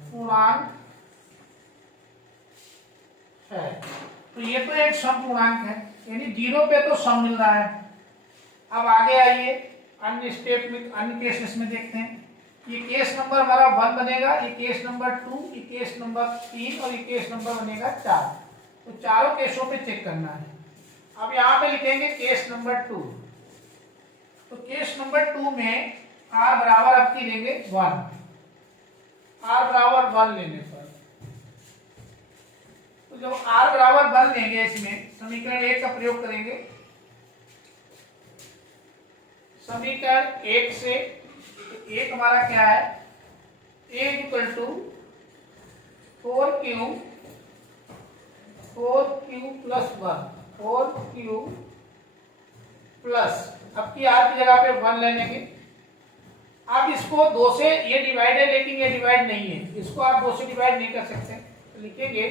पूर्णांक है। तो ये तो एक सम पूर्णांक है, यानी 0 पे तो सम मिल रहा है। अब आगे आइए अन्य स्टेप में, अन्य केसेस में देखते हैं। ये केस नंबर हमारा 1 बनेगा, ये केस नंबर 2, ये केस नंबर 3 और ये केस नंबर बनेगा 4। तो चारों केसों पे चेक करना है। अब यहाँ पे लिखेंगे केस नंबर 2। तो केस नंबर 2 में r बराबर आपकी लेंगे 1, r बराबर 1 लेने पर, तो जब r बराबर 1 लेंगे इसमें समीकरण 1 का प्रयोग करेंगे। समीकरण 1 से एक हमारा क्या है, a equal to 4q plus 1, 4q plus, अब की r की जगह पे 1 ले लेंगे। अब इसको 2 से, ये डिवाइड है लेकिन ये डिवाइड नहीं है, इसको आप 2 से डिवाइड नहीं कर सकते, तो लिखेंगे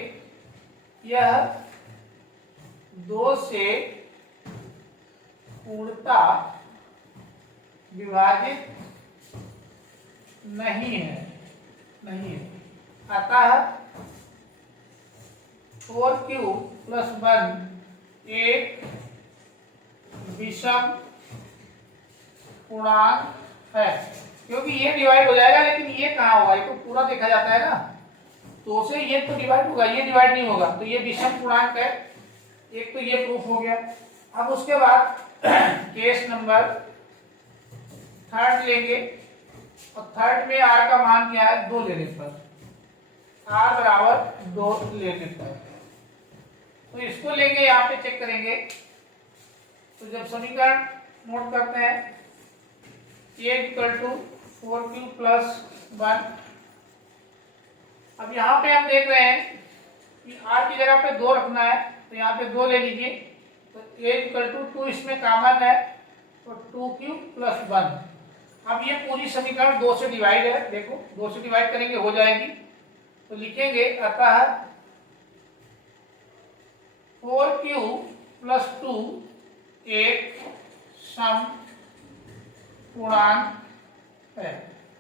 यह 2 से पूर्णता विभाजित नहीं है, अतः 4q प्लस 1 एक विषम पूर्णांक है, क्योंकि ये डिवाइड हो जाएगा लेकिन ये कहाँ होगा, ये तो पूरा देखा जाता है ना, तो से ये तो डिवाइड होगा, ये डिवाइड नहीं होगा, तो ये विषम पूर्णांक है। एक तो ये प्रूफ हो गया। अब उसके बाद केस नंबर 3 लेंगे, और 3 में r का मान क्या है, 2 लेने पर, r बराबर 2 लेने पर, तो इसको लेंगे, यहाँ पे चेक करेंगे। तो जब समीकरण नोट करते हैं, a equal to 4q plus 1, अब यहाँ पे हम देख रहे हैं कि r की जगह पे 2 रखना है, तो यहाँ पे 2 ले लीजिए, तो a इक्वल टू 2 इसमें कॉमन है, तो 2q प्लस 1। अब ये पूरी समीकरण 2 से डिवाइड है, देखो 2 से डिवाइड करेंगे हो जाएगी, तो लिखेंगे अतः 4q प्लस 2 एक सम पूर्णांक है,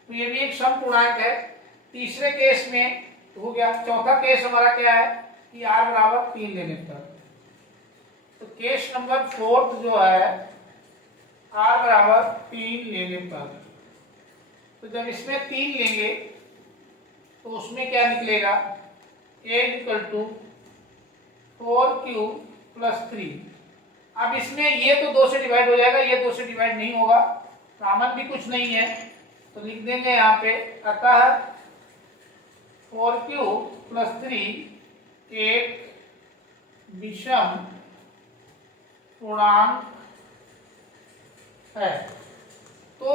तो ये भी एक सम पूर्णांक है। तीसरे केस में हो गया। चौथा केस हमारा क्या है कि r बराबर 3 लेने पर, तो केस नंबर 4 जो है r बराबर 3 लेने पर, तो जब इसमें 3 लेंगे तो उसमें क्या निकलेगा, a equal to 4q plus 3। अब इसमें ये तो 2 से डिवाइड हो जाएगा, ये 2 से डिवाइड नहीं होगा, कॉमन भी कुछ नहीं है, तो लिख देंगे यहाँ पे अतः 4q प्लस 3 एक विषम पूर्णांक है। तो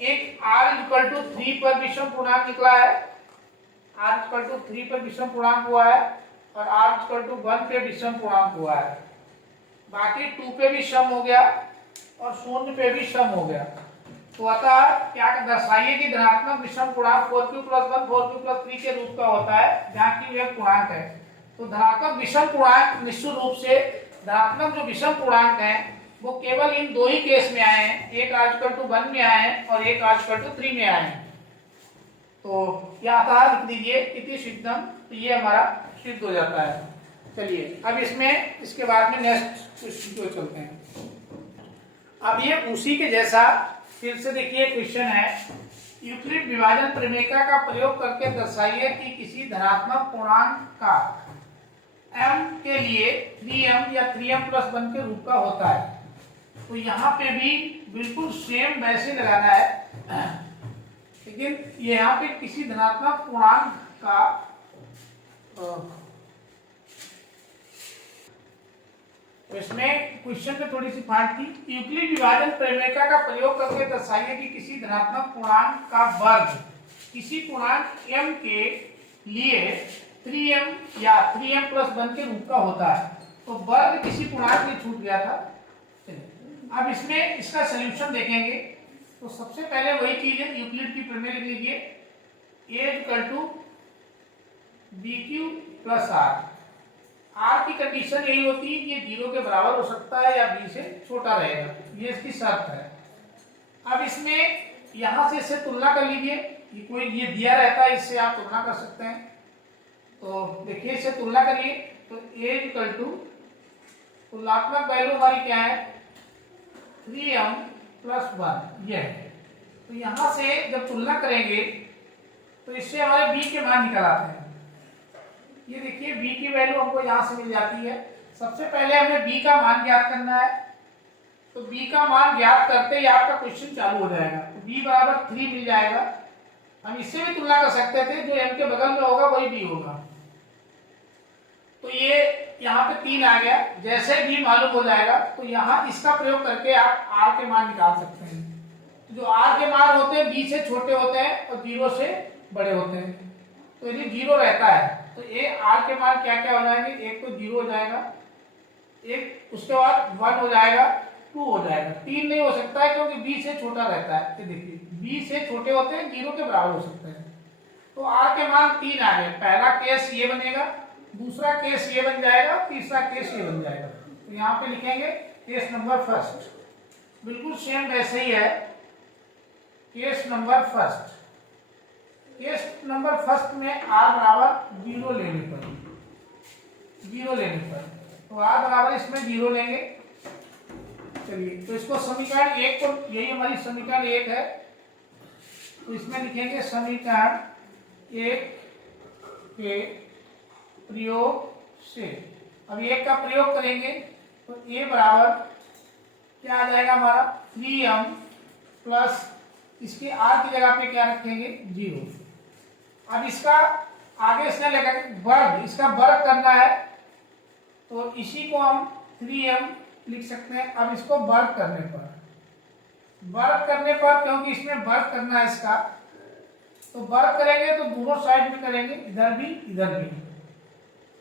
एक r इक्वल टू 3 पर विषम पूर्णांक निकला है, r इक्वल टू 3 पर विषम पूर्णांक हुआ है, और r इक्वल टू 1 पे विषम पूर्णांक हुआ है। बाकी 2 पे भी सम हो गया और 0 पे भी सम हो गया। तो अतः क्या दर्शाइए कि धनात्मक विषम पूर्णांक 4q प्लस 1 4q प्लस 3 के रूप का होता है, जहाँ की यह पूर्णांक है। तो धनात्मक विषम पूर्णांक निश्चित रूप से धनात्मक जो विषम पूर्णांक है वो केवल इन 2 ही केस में आए हैं, एक r इक्वल टू 1 में आए हैं और एक r इक्वल टू 3 में आए हैं। तो यह था, लिख दीजिए इति सिद्धम, तो ये हमारा सिद्ध हो जाता है। चलिए अब इसमें इसके बाद में नेक्स्ट क्वेश्चन को चलते हैं। अब ये उसी के जैसा फिर से देखिए क्वेश्चन है, यूक्लिड विभाजन प्रमेयिका का प्रयोग करके दर्शाइए कि किसी धनात्मक पूर्णांक का m के लिए 3m या 3m प्लस 1 के रूप का होता है। तो यहाँ पे भी बिल्कुल सेम वैसे लगाना है, लेकिन यहाँ पे किसी धनात्मक पूर्णांक का तो इसमें क्वेश्चन में थोड़ी सी फाल्ट थी। यूक्लिड विभाजन प्रमेयिका का प्रयोग करके दर्शाइए कि किसी धनात्मक पूर्णांक का वर्ग किसी पूर्णांक m के लिए 3m या 3m प्लस 1 के रूप का होता है। तो वर्ग किसी पूर्णांक में छूट गया था। अब इसमें इसका सॉल्यूशन देखेंगे। तो सबसे पहले वही चीज है, यूक्लिड की प्रमेय लिख लीजिए, a equal to bq plus r। r की कंडीशन यही होती है कि ये 0 के बराबर हो सकता है या b से छोटा रहेगा, ये इसकी शर्त है। अब इसमें यहां से इससे तुलना कर लीजिए, ये कोई ये दिया रहता है, इससे आप तुलना कर सकते हैं। तो देखिए इससे तुलना करिए, तो a इक्वल टू तुलनात्मक वैल्यू हमारी क्या है 3m + 1 ये है। तो यहां से जब तुलना करेंगे तो इससे हमारे b के मान निकल आते हैं। ये देखिए b की वैल्यू हमको यहां से मिल जाती है। सबसे पहले हमें b का मान ज्ञात करना है, तो b का मान ज्ञात करते ही आपका क्वेश्चन चालू हो जाएगा। तो b बराबर 3 मिल जाएगा। हम इससे भी तुलना कर सकते थे, जो m के बगल में होगा वही b होगा। तो ये यहाँ पे 3 आ गया। जैसे b मालूम हो जाएगा तो यहाँ इसका प्रयोग करके आप r के मान निकाल सकते हैं। तो जो r के मान होते हैं b से छोटे होते हैं और 0 से बड़े होते हैं। तो यदि 0 रहता है तो ये r के मान क्या क्या हो जाएंगे, एक तो 0 हो जाएगा, एक उसके बाद 1 हो जाएगा, 2 हो जाएगा। 3 नहीं हो सकता है क्योंकि b से छोटा रहता है। तो देखिए b से छोटे होते हैं, 0 के बराबर हो सकते हैं। तो r के मान 3 आ गए। पहला केस ये बनेगा, दूसरा केस ये बन जाएगा, तीसरा केस ये बन जाएगा। तो यहाँ पे लिखेंगे केस नंबर फर्स्ट, बिल्कुल सेम वैसे ही है। Case number first, case number first में r बराबर 0 लेने पर, 0 लेने पर तो r बराबर इसमें 0 लेंगे। चलिए तो इसको समीकरण 1 को, यही हमारी समीकरण 1 है, तो इसमें लिखेंगे समीकरण 1 के प्रयोग से। अब 1 का प्रयोग करेंगे तो a बराबर क्या आ जाएगा हमारा 3m प्लस इसके r की जगह पे क्या रखेंगे 0। अब इसका आगे से लेकर वर्ग, इसका वर्ग करना है तो इसी को हम 3m लिख सकते हैं। अब इसको वर्ग करने पर, क्योंकि इसमें वर्ग करना है इसका, तो वर्ग करेंगे तो दोनों साइड में करेंगे, इधर भी इधर भी।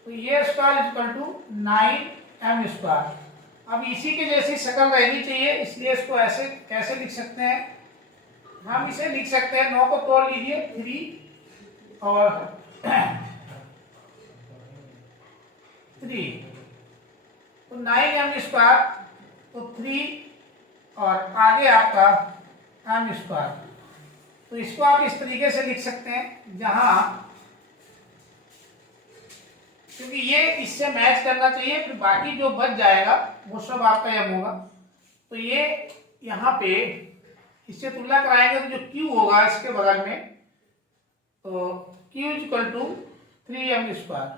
तो ये square equal to 9m square. अब इसी के जैसी शक्ल रहनी चाहिए, इसलिए इसको ऐसे कैसे लिख सकते हैं, हम इसे लिख सकते हैं 9 को तोड़ लीजिए 3 और 3, तो 9m स्क्वायर, तो 3 और आगे आपका m स्क्वायर। तो इसको आप इस तरीके से लिख सकते हैं, जहां क्योंकि ये इससे मैच करना चाहिए, फिर बाकी जो बच जाएगा वो सब आपका m होगा। तो ये यहाँ पे इससे तुलना कराएंगे तो जो q होगा इसके बगल में, तो q equal to 3m square,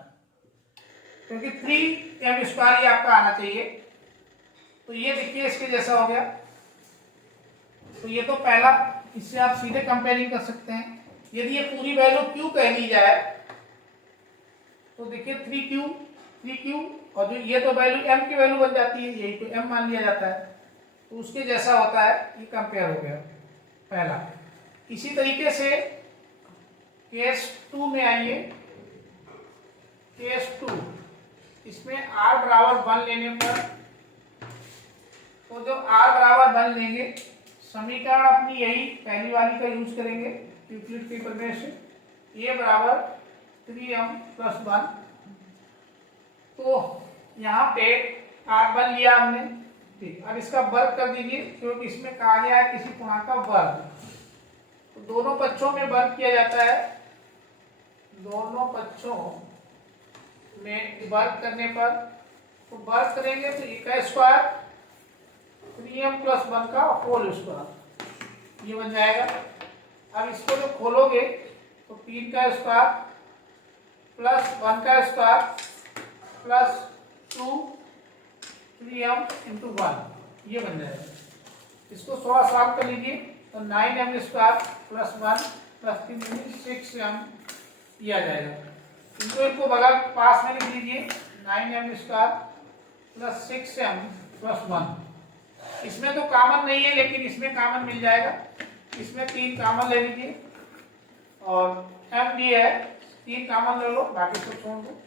क्योंकि 3m स्क्वायर ये आपका आना चाहिए। तो ये देखिए इसके जैसा हो गया। तो ये तो पहला, इससे आप सीधे कंपेयरिंग कर सकते हैं। यदि ये पूरी वैल्यू q कह ली जाए तो देखिए 3q और जो ये तो वैल्यू m की वैल्यू बन जाती है, यही तो m मान लिया जाता है, तो उसके जैसा होता है। ये कंपेयर हो गया पहला। इसी तरीके से केस 2 में आइए। केस 2, इसमें r बराबर 1 लेने पर, तो जो r बराबर 1 लेंगे, समीकरण अपनी यही पहली वाली का यूज करेंगे यूक्लिड के प्रमेय से। a बराबर 3m + 1, तो यहाँ पे r1 लिया हमने। ठीक, अब इसका वर्ग कर दीजिए, क्योंकि इसमें कहा गया है किसी पूर्णांक का वर्ग, तो दोनों पक्षों में वर्ग किया जाता है। दोनों पक्षों में वर्ग करने पर, तो वर्ग करेंगे तो a का स्क्वायर 3m + 1 का होल स्क्वायर, ये बन जाएगा। अब इसको जो खोलोगे तो 3 का स्क्वायर प्लस 1 का स्क्वायर प्लस 2 3m × 1, ये बन जाएगा। इसको थोड़ा सॉल्व कर लीजिए तो 9m square plus 1 plus 3 6m ये आ जाएगा। इनको बगल पास में लिख लीजिए 9m स्क्वायर प्लस 6m + 1। इसमें तो कॉमन नहीं है, लेकिन इसमें कॉमन मिल जाएगा। इसमें 3 कॉमन ले लीजिए और m भी है, 3 कॉमन ले लो, बाकी सब छोड़ दो।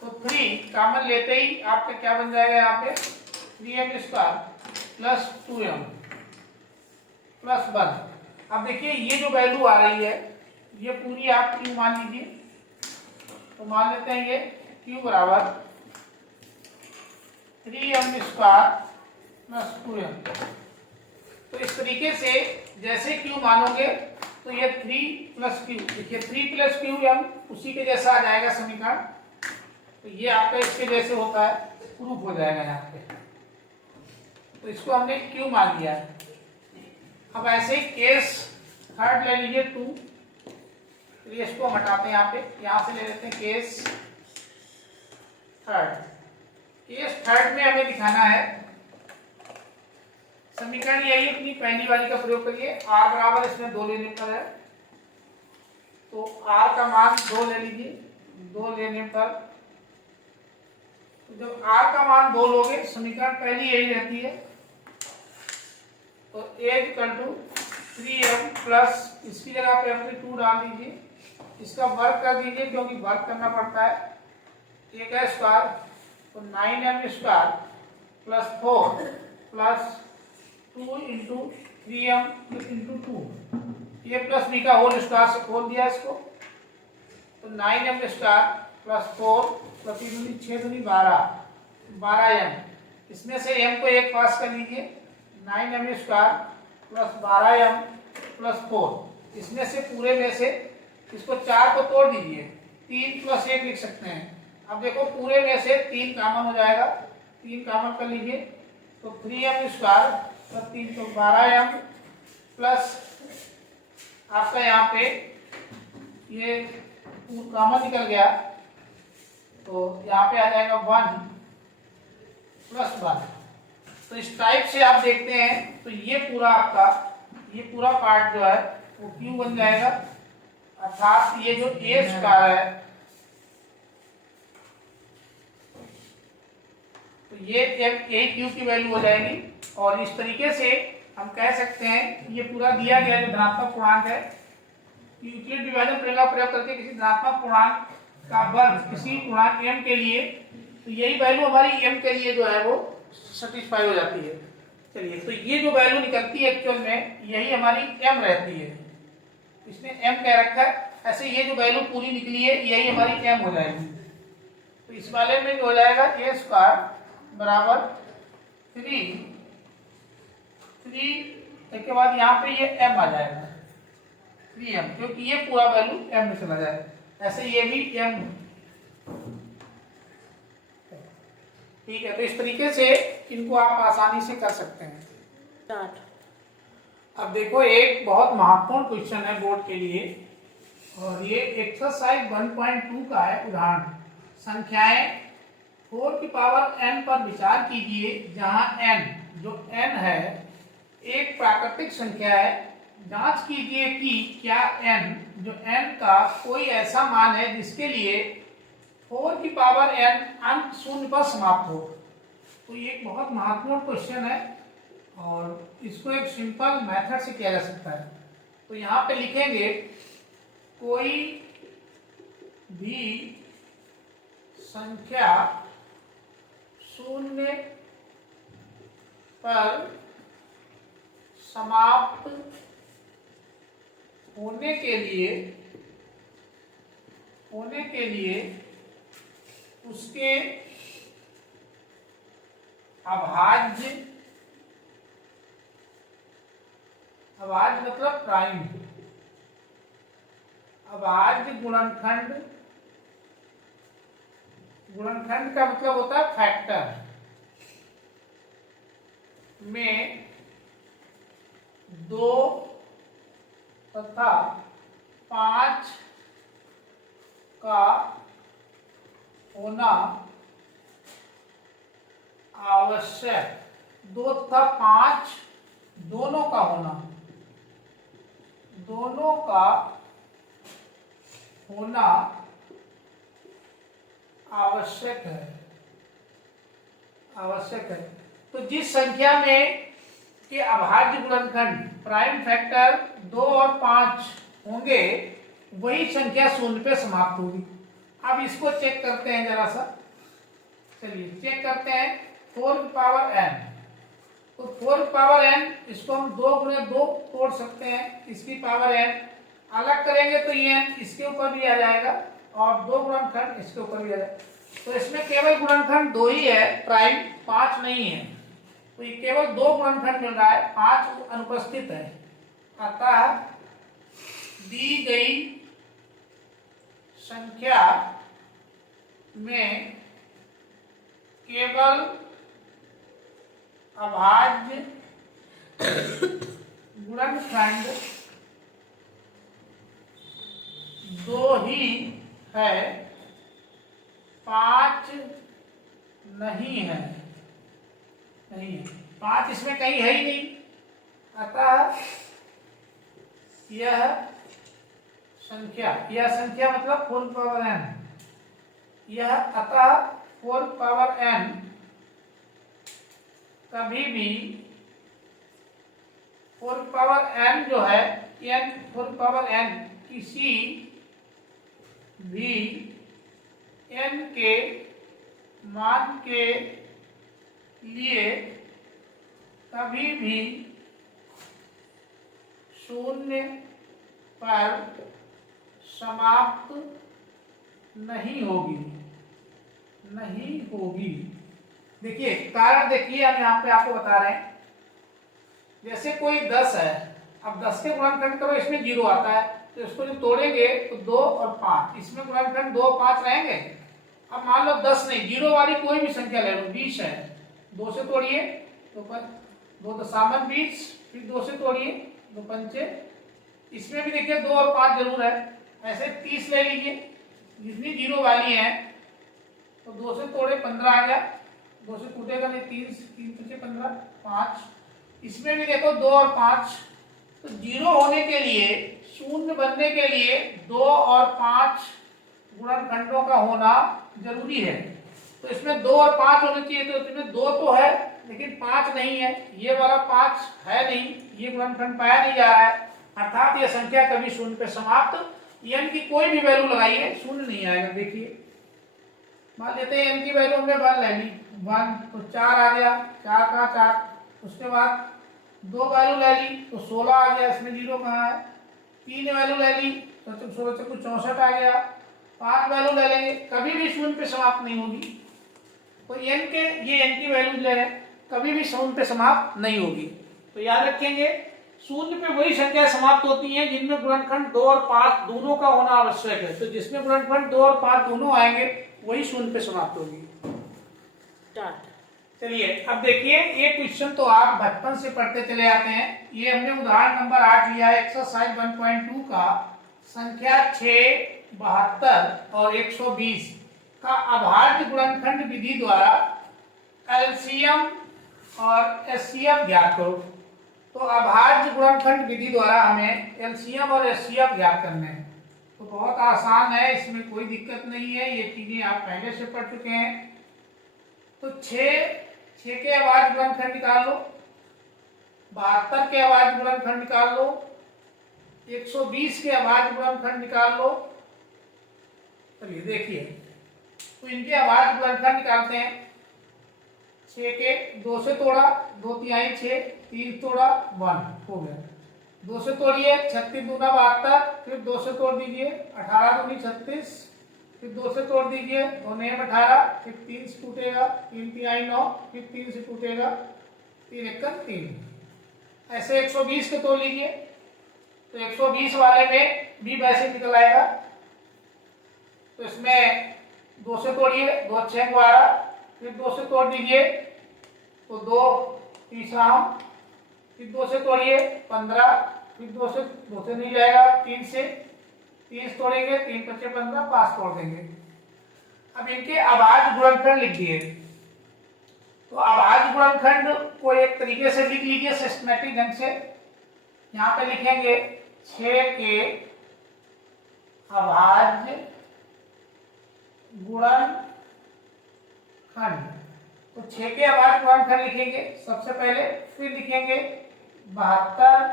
तो 3 कॉमन लेते ही आपका क्या बन जाएगा, यहाँ पे 3m स्क्वायर प्लस 2m + 1। अब देखिए ये जो वैल्यू आ रही है ये पूरी आप q मान लीजिए। तो मान लेते हैं ये q बराबर 3m स्क्वायर प्लस 2m। तो इस तरीके से जैसे q मानोगे तो ये 3 + q, देखिए 3 + qm उसी के जैसा आ जाएगा समीकरण। तो ये आपका इसके जैसे होता है, प्रूफ हो जाएगा यहाँ पे। तो इसको हमने क्यू मान लिया है। अब ऐसे ही केस थर्ड ले लीजिए 2, चलिए इसको हम हटाते हैं यहाँ पे, यहाँ से ले लेते हैं केस थर्ड। केस थर्ड में हमें दिखाना है समीकरण यही अपनी पहली वाली का प्रयोग करिए। r बराबर इसमें 2 लेने पर है, तो r का मान 2 ले लीजिए। 2 लेने पर जब r का मान 2 लोगे, समीकरण पहली यही रहती है, तो a equal to 3m plus इसकी जगह पे अपने 2 डाल दीजिए, इसका वर्ग कर दीजिए क्योंकि वर्ग करना पड़ता है। a का स्क्वायर तो 9m square plus 4 plus 2 into 3m into 2, ये प्लस b का होल स्क्वायर से खोल दिया इसको, तो 9m स्क्वायर प्लस 4 प्लस 6 दूनी 12m, इसमें से m को एक पास कर लीजिए, 9m square plus 12m plus 4, इसमें से पूरे में से इसको 4 को तोड़ दीजिए, 3 प्लस 1 लिख सकते हैं। अब देखो पूरे में से 3 कॉमन हो जाएगा, 3 कॉमन कर लीजिए, तो 3m स्क्वायर प्लस 3 तो 12m प्लस आपका यहाँ पे ये कॉमन निकल गया, तो यहाँ पे आ जाएगा 1 प्लस 1। तो इस टाइप से आप देखते हैं तो ये पूरा आपका ये पूरा पार्ट जो है वो क्यू बन जाएगा, अर्थात ये जो ए स्क्वायर है तो ये ए क्यू की वैल्यू हो जाएगी। और इस तरीके से हम कह सकते हैं ये पूरा दिया गया जो धनात्मक पूर्णांक है, यूक्लिड विभाजन प्रमेय का प्रयोग करके किसी धनात्मक पूर्णांक का वर्ग किसी पूर्णांक m के लिए, तो यही वैल्यू हमारी m के लिए जो है वो सेटिस्फाई हो जाती है। चलिए, तो ये जो वैल्यू निकलती है एक्चुअल में यही हमारी m रहती है, इसने m कह रखा है, ऐसे ये जो वैल्यू पूरी निकली है यही हमारी m हो जाएगी। तो इस वाले में जो हो जाएगा a स्क्वायर बराबर 3 के बाद यहाँ पे ये m आ जाएगा 3m, क्योंकि ये पूरा वैल्यू m में चला जाएगा, ऐसे ये भी m। ठीक है, तो इस तरीके से इनको आप आसानी से कर सकते हैं। अब देखो एक बहुत महत्वपूर्ण क्वेश्चन है बोर्ड के लिए, और ये एक्सरसाइज 1.2 का है उदाहरण। संख्याएं 4 की पावर n पर विचार कीजिए, जहां n जो n है एक प्राकृतिक संख्या है। जांच कीजिए कि क्या n जो n का कोई ऐसा मान है जिसके लिए 4 की पावर n अंक शून्य पर समाप्त हो। तो ये एक बहुत महत्वपूर्ण क्वेश्चन है और इसको एक सिंपल मेथड से किया जा सकता है। तो यहाँ पे लिखेंगे कोई भी संख्या शून्य पर समाप्त होने के लिए उसके अभाज्य मतलब प्राइम, अभाज्य गुणनखंड का मतलब होता है फैक्टर में 2 तथा 5 का होना आवश्यक, 2 तथा 5 दोनों का होना आवश्यक है। तो जिस संख्या में के अभाज्य गुणनखंड प्राइम फैक्टर 2 और 5 होंगे वही संख्या शून्य पे समाप्त होगी। अब इसको चेक करते हैं जरा सा, चलिए चेक करते हैं। 4 की पावर n, तो 4 की पावर n इसको हम 2 गुणे 2 तोड़ सकते हैं, इसकी पावर n अलग करेंगे तो ये n इसके ऊपर भी आ जाएगा और 2 गुणनखंड इसके ऊपर भी आ जाएगा। तो इसमें केवल गुणनखंड 2 ही है, प्राइम 5 नहीं है, तो ये केवल 2 गुणनखंड मिल रहा है, 5 अनुपस्थित है। अतः दी गई संख्या में केवल अभाज्य गुणनखंड दो ही है, 5 नहीं है। नहीं, 5 इसमें कहीं है ही नहीं। अतः यह संख्या मतलब 4 पावर n, यह अतः 4 पावर n कभी भी 4 पावर n जो है n 4 पावर n किसी भी n के मान के लिए कभी भी शून्य पर समाप्त नहीं होगी। देखिए कारण, देखिए हम यहाँ पे आपको बता रहे हैं, जैसे कोई 10 है, अब 10 के गुणनखंड करो, इसमें 0 आता है, तो इसको जो तोड़ेंगे तो 2 और 5, इसमें गुणनखंड 2 और 5 रहेंगे। अब मान लो 10 नहीं, 0 वाली कोई भी संख्या ले लो, 20 है, 2 से तोड़िए तो 2 दशामलव 20, फिर 2 से तोड़िए 2 पंचे, इसमें भी देखिए 2 और 5 जरूर है। ऐसे 30 ले लीजिए, जितनी 0 वाली है तो 2 से तोड़े 15 आ गया, 2 से टूटेगा नहीं, 3 पंचे 15, 5, इसमें भी देखो 2 और 5, तो 0 होने के लिए, शून्य बनने के लिए 2 और 5 गुणनखंडों का होना जरूरी है। तो इसमें 2 और 5 होने चाहिए, तो इसमें 2 तो है लेकिन 5 नहीं है, ये वाला 5 है नहीं, ये गुणनखंड पाया नहीं जा रहा है, अर्थात यह संख्या कभी शून्य पे समाप्त, n की कोई भी वैल्यू लगाइए शून्य नहीं आएगा। देखिए मान लेते हैं n की वैल्यू हमने 1 ले ली, 1 तो 4 आ गया, 4 का 4, उसके बाद 2 वैल्यू ले ली तो 16 आ गया, इसमें 0 कहाँ है, 3 वैल्यू ले ली तो 16 से कुछ 64 आ गया, 5 वैल्यू ले लेंगे, कभी भी शून्य पे समाप्त नहीं होगी। तो n की वैल्यू ले लें, कभी भी शून्य पे समाप्त नहीं होगी। तो याद रखेंगे, शून्य पे वही संख्या समाप्त होती हैं जिनमें गुणनखंड 2 और 5 दोनों का होना आवश्यक है। तो जिसमें गुणनखंड 2 और 5 दोनों आएंगे वही शून्य पे समाप्त होगी। चलिए अब देखिए, ये क्वेश्चन तो आप बचपन से पढ़ते चले आते हैं। ये हमने उदाहरण नंबर 8 लिया है, एक्सरसाइज 1.2 का, संख्या 6, 72 और 120 का अभाज्य गुणनखंड विधि द्वारा एलसीएम और एचसीएफ ज्ञात करो। तो अभाज्य गुणनखंड विधि द्वारा हमें एलसीएम और एचसीएफ ज्ञात करने हैं। तो बहुत आसान है, इसमें कोई दिक्कत नहीं है, ये चीजें आप पहले से पढ़ चुके हैं। तो 6 के अभाज्य गुणनखंड निकाल लो, 72 के अभाज्य गुणनखंड निकाल लो, 120 के अभाज्य गुणनखंड निकाल लो। चलिए देखिए, तो इनके अभाज्य गुणनखंड निकालते हैं। 6 के 2 से तोड़ा, 2 तिहाई 6, 3 तोड़ा 1 हो गया, 2 से तोड़िए 36 दूना 72, फिर 2 से तोड़ दीजिए 18 दूनी 36, फिर 2 से तोड़ दीजिए 2 नेम 18, फिर 3 से टूटेगा 3 तिहाई 9, फिर 3 से टूटेगा 3 एकम 3। ऐसे 120 को तोड़ लीजिए, तो 120 वाले में भी वैसे निकल आएगा। तो इसमें 2 से तोड़िए, 2 6 12, फिर 2 से तोड़ दीजिए तो 2 तीसरा, फिर 2 से तोड़िए 15, फिर 2 से नहीं जाएगा, 3 से 30 तोड़ेंगे, 3 5 15, 5 तोड़ देंगे। अब इनके अभाज्य गुणनखंड लिख दिए। तो अभाज्य गुणनखंड को एक तरीके से लिख लीजिए सिस्टमैटिक ढंग से। यहाँ पे लिखेंगे 6 के अभाज्य गुणनखंड। तो 6 के अभाज्य गुणनखंड लिखेंगे सबसे पहले, फिर लिखेंगे 72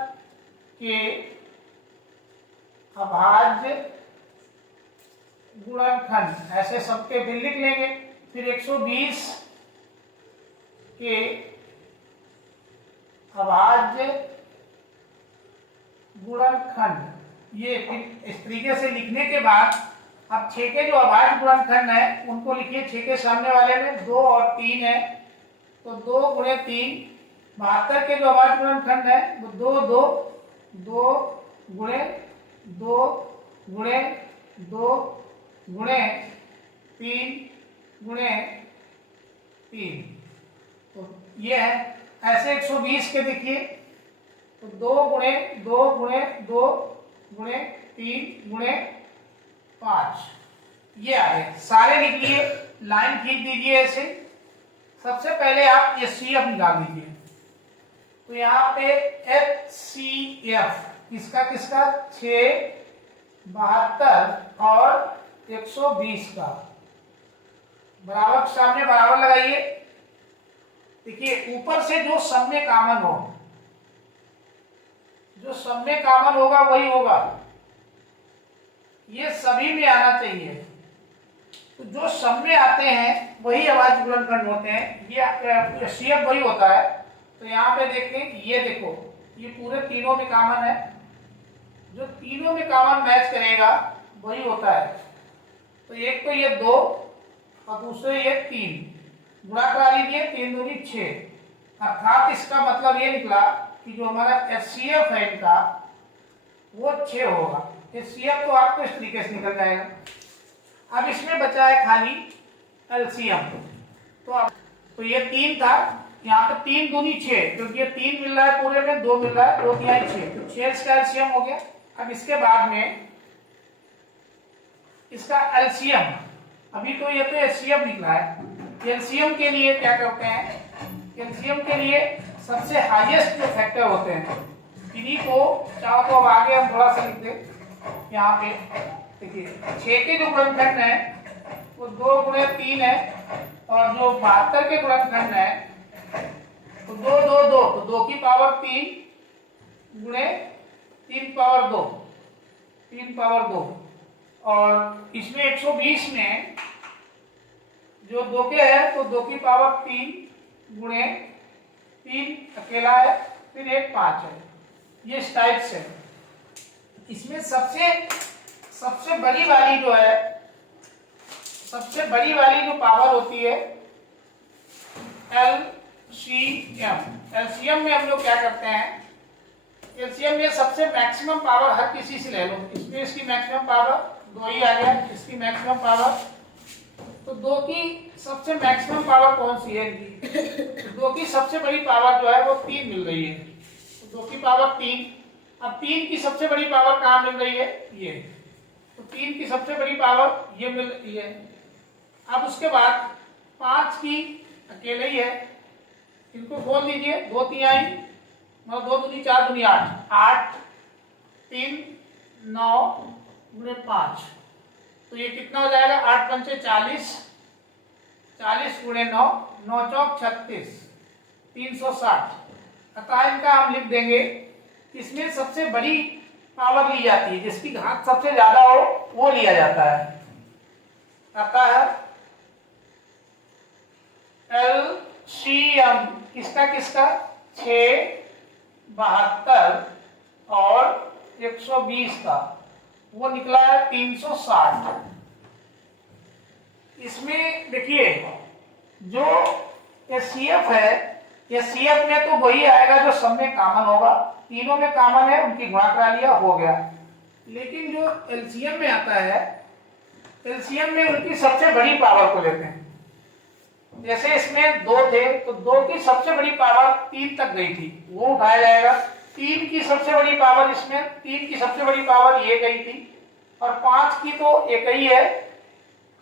के अभाज्य गुणनखंड, ऐसे सबके बिल लिख लेंगे। फिर 120 के अभाज्य गुणनखंड, ये फिर इस तरीके से लिखने के बाद अब 6 के जो अभाज्य गुणनखंड है उनको लिखिए। 6 के सामने वाले में 2 और 3 है, तो 2 गुणे 3। 72 के जो अभाज्य गुणनखंड है वो 2 गुणे 2 गुणे 2 गुणे 3 गुणे 3, तो ये है। ऐसे 120 के देखिए, तो 2 गुणे 2 गुणे 2 गुणे 3 गुणे 5, ये आ गए सारे। लिखिए, लाइन खींच दीजिए ऐसे। सबसे पहले आप HCF निकाल दीजिए। तो यहाँ पे HCF किसका किसका, 6, 72 और 120 का बराबर सामने बराबर लगाइए। देखिए, ऊपर से जो सब में कॉमन हो, जो सब में कॉमन होगा वही होगा, ये सभी में आना चाहिए। तो जो सब में आते हैं वही अभाज्य गुणनखंड होते हैं। ये HCF वही होता है। तो यहाँ पे देखें, ये देखो, ये पूरे तीनों में कॉमन है। जो तीनों में कॉमन मैच करेगा वही होता है। तो एक तो ये 2 और दूसरे ये 3, गुणा करा लीजिए, 3 दूनी 6। अर्थात इसका मतलब ये निकला कि जो हमारा HCF है इनका वो 6 होगा। HCF तो आपको इस तरीके से निकल जाएगा। अब इसमें बचा है खाली LCM। तो ये 3 था, यहाँ पे 3 दूनी 6, क्योंकि ये 3 मिल रहा है पूरे में, 2 मिल रहा है, 2 तिहाई 6, तो 6 इसका LCM हो गया। अब इसके बाद में इसका LCM, अभी तो ये तो HCF निकला है। LCM के लिए क्या करते हैं, LCM के लिए सबसे हाईएस्ट जो फैक्टर होते हैं इन्हीं को, चाहो तो अब आगे हम थोड़ा सा लिख दें। यहाँ पे देखिए, 6 के जो गुणनखंड है वो 2 गुणे 3 है, और जो 72 के गुणनखंड है तो 2 2 2, तो 2 की पावर 3 गुणे 3 पावर 2, 3 पावर 2। और इसमें 120 में जो 2 के है तो 2 की पावर 3 गुणे 3 अकेला है, फिर 1 5 है। ये इस टाइप से। इसमें सबसे बड़ी वाली जो है, सबसे बड़ी वाली जो पावर होती है LCM। LCM में हम लोग क्या करते हैं, LCM में सबसे मैक्सिमम पावर हर किसी से ले लो। इसमें इसकी मैक्सिमम पावर 2 ही आ गया, इसकी मैक्सिमम पावर, तो 2 की सबसे मैक्सिमम पावर कौन सी है इनकी, 2 की सबसे बड़ी पावर जो है वो 3 मिल रही है। तो 2 की पावर 3। अब 3 की सबसे बड़ी पावर कहाँ मिल रही है, ये, तो 3 की सबसे बड़ी पावर ये मिल रही है। अब उसके बाद 5 की अकेले ही है, इनको खोल दीजिए, 2 तिहाई, 2 दूनी 4 दूनी 8, 8 3 9 गुणे 5, तो ये कितना हो जाएगा, 8 पंचे 40, 40 गुणे 9, 9 चौक 36, 360। अतः इनका हम लिख देंगे, इसमें सबसे बड़ी पावर ली जाती है, जिसकी घात सबसे ज्यादा हो वो लिया जाता है। अतः LCM किसका किसका, 6, 72 और 120 का, वो निकला है 360। इसमें देखिए, जो HCF है, HCF में तो वही आएगा जो सब में कॉमन होगा। तीनों में कॉमन है, उनकी गुणा करा लिया, हो गया। लेकिन जो LCM में आता है, LCM में उनकी सबसे बड़ी पावर को लेते हैं। जैसे इसमें 2 थे तो 2 की सबसे बड़ी पावर 3 तक गई थी, वो उठाया जाएगा। 3 की सबसे बड़ी पावर, इसमें 3 की सबसे बड़ी पावर ये गई थी, और 5 की तो एक ही है,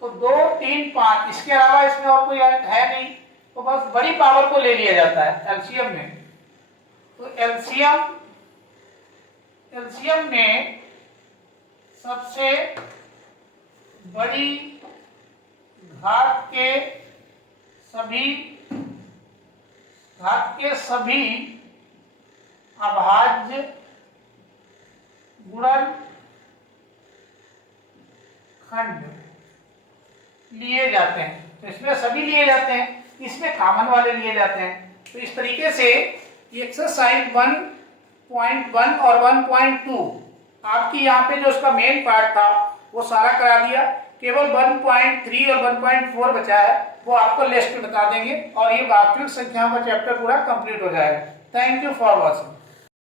तो 2 3 5, इसके अलावा इसमें और कोई है नहीं, तो बस बड़ी पावर को ले लिया जाता है LCM में। तो LCM में सबसे बड़ी घात के सभी अभाज्य गुणनखंड लिए जाते हैं। तो इसमें सभी लिए जाते हैं, इसमें कॉमन वाले लिए जाते हैं। तो इस तरीके से एक्सरसाइज 1.1 और 1.2 आपकी यहाँ पे जो उसका मेन पार्ट था वो सारा करा दिया। केवल 1.3 और 1.4 बचा है, वो आपको लिस्ट में बता देंगे, और ये वास्तविक संख्याओं का चैप्टर पूरा कंप्लीट हो जाएगा। Thank you for watching.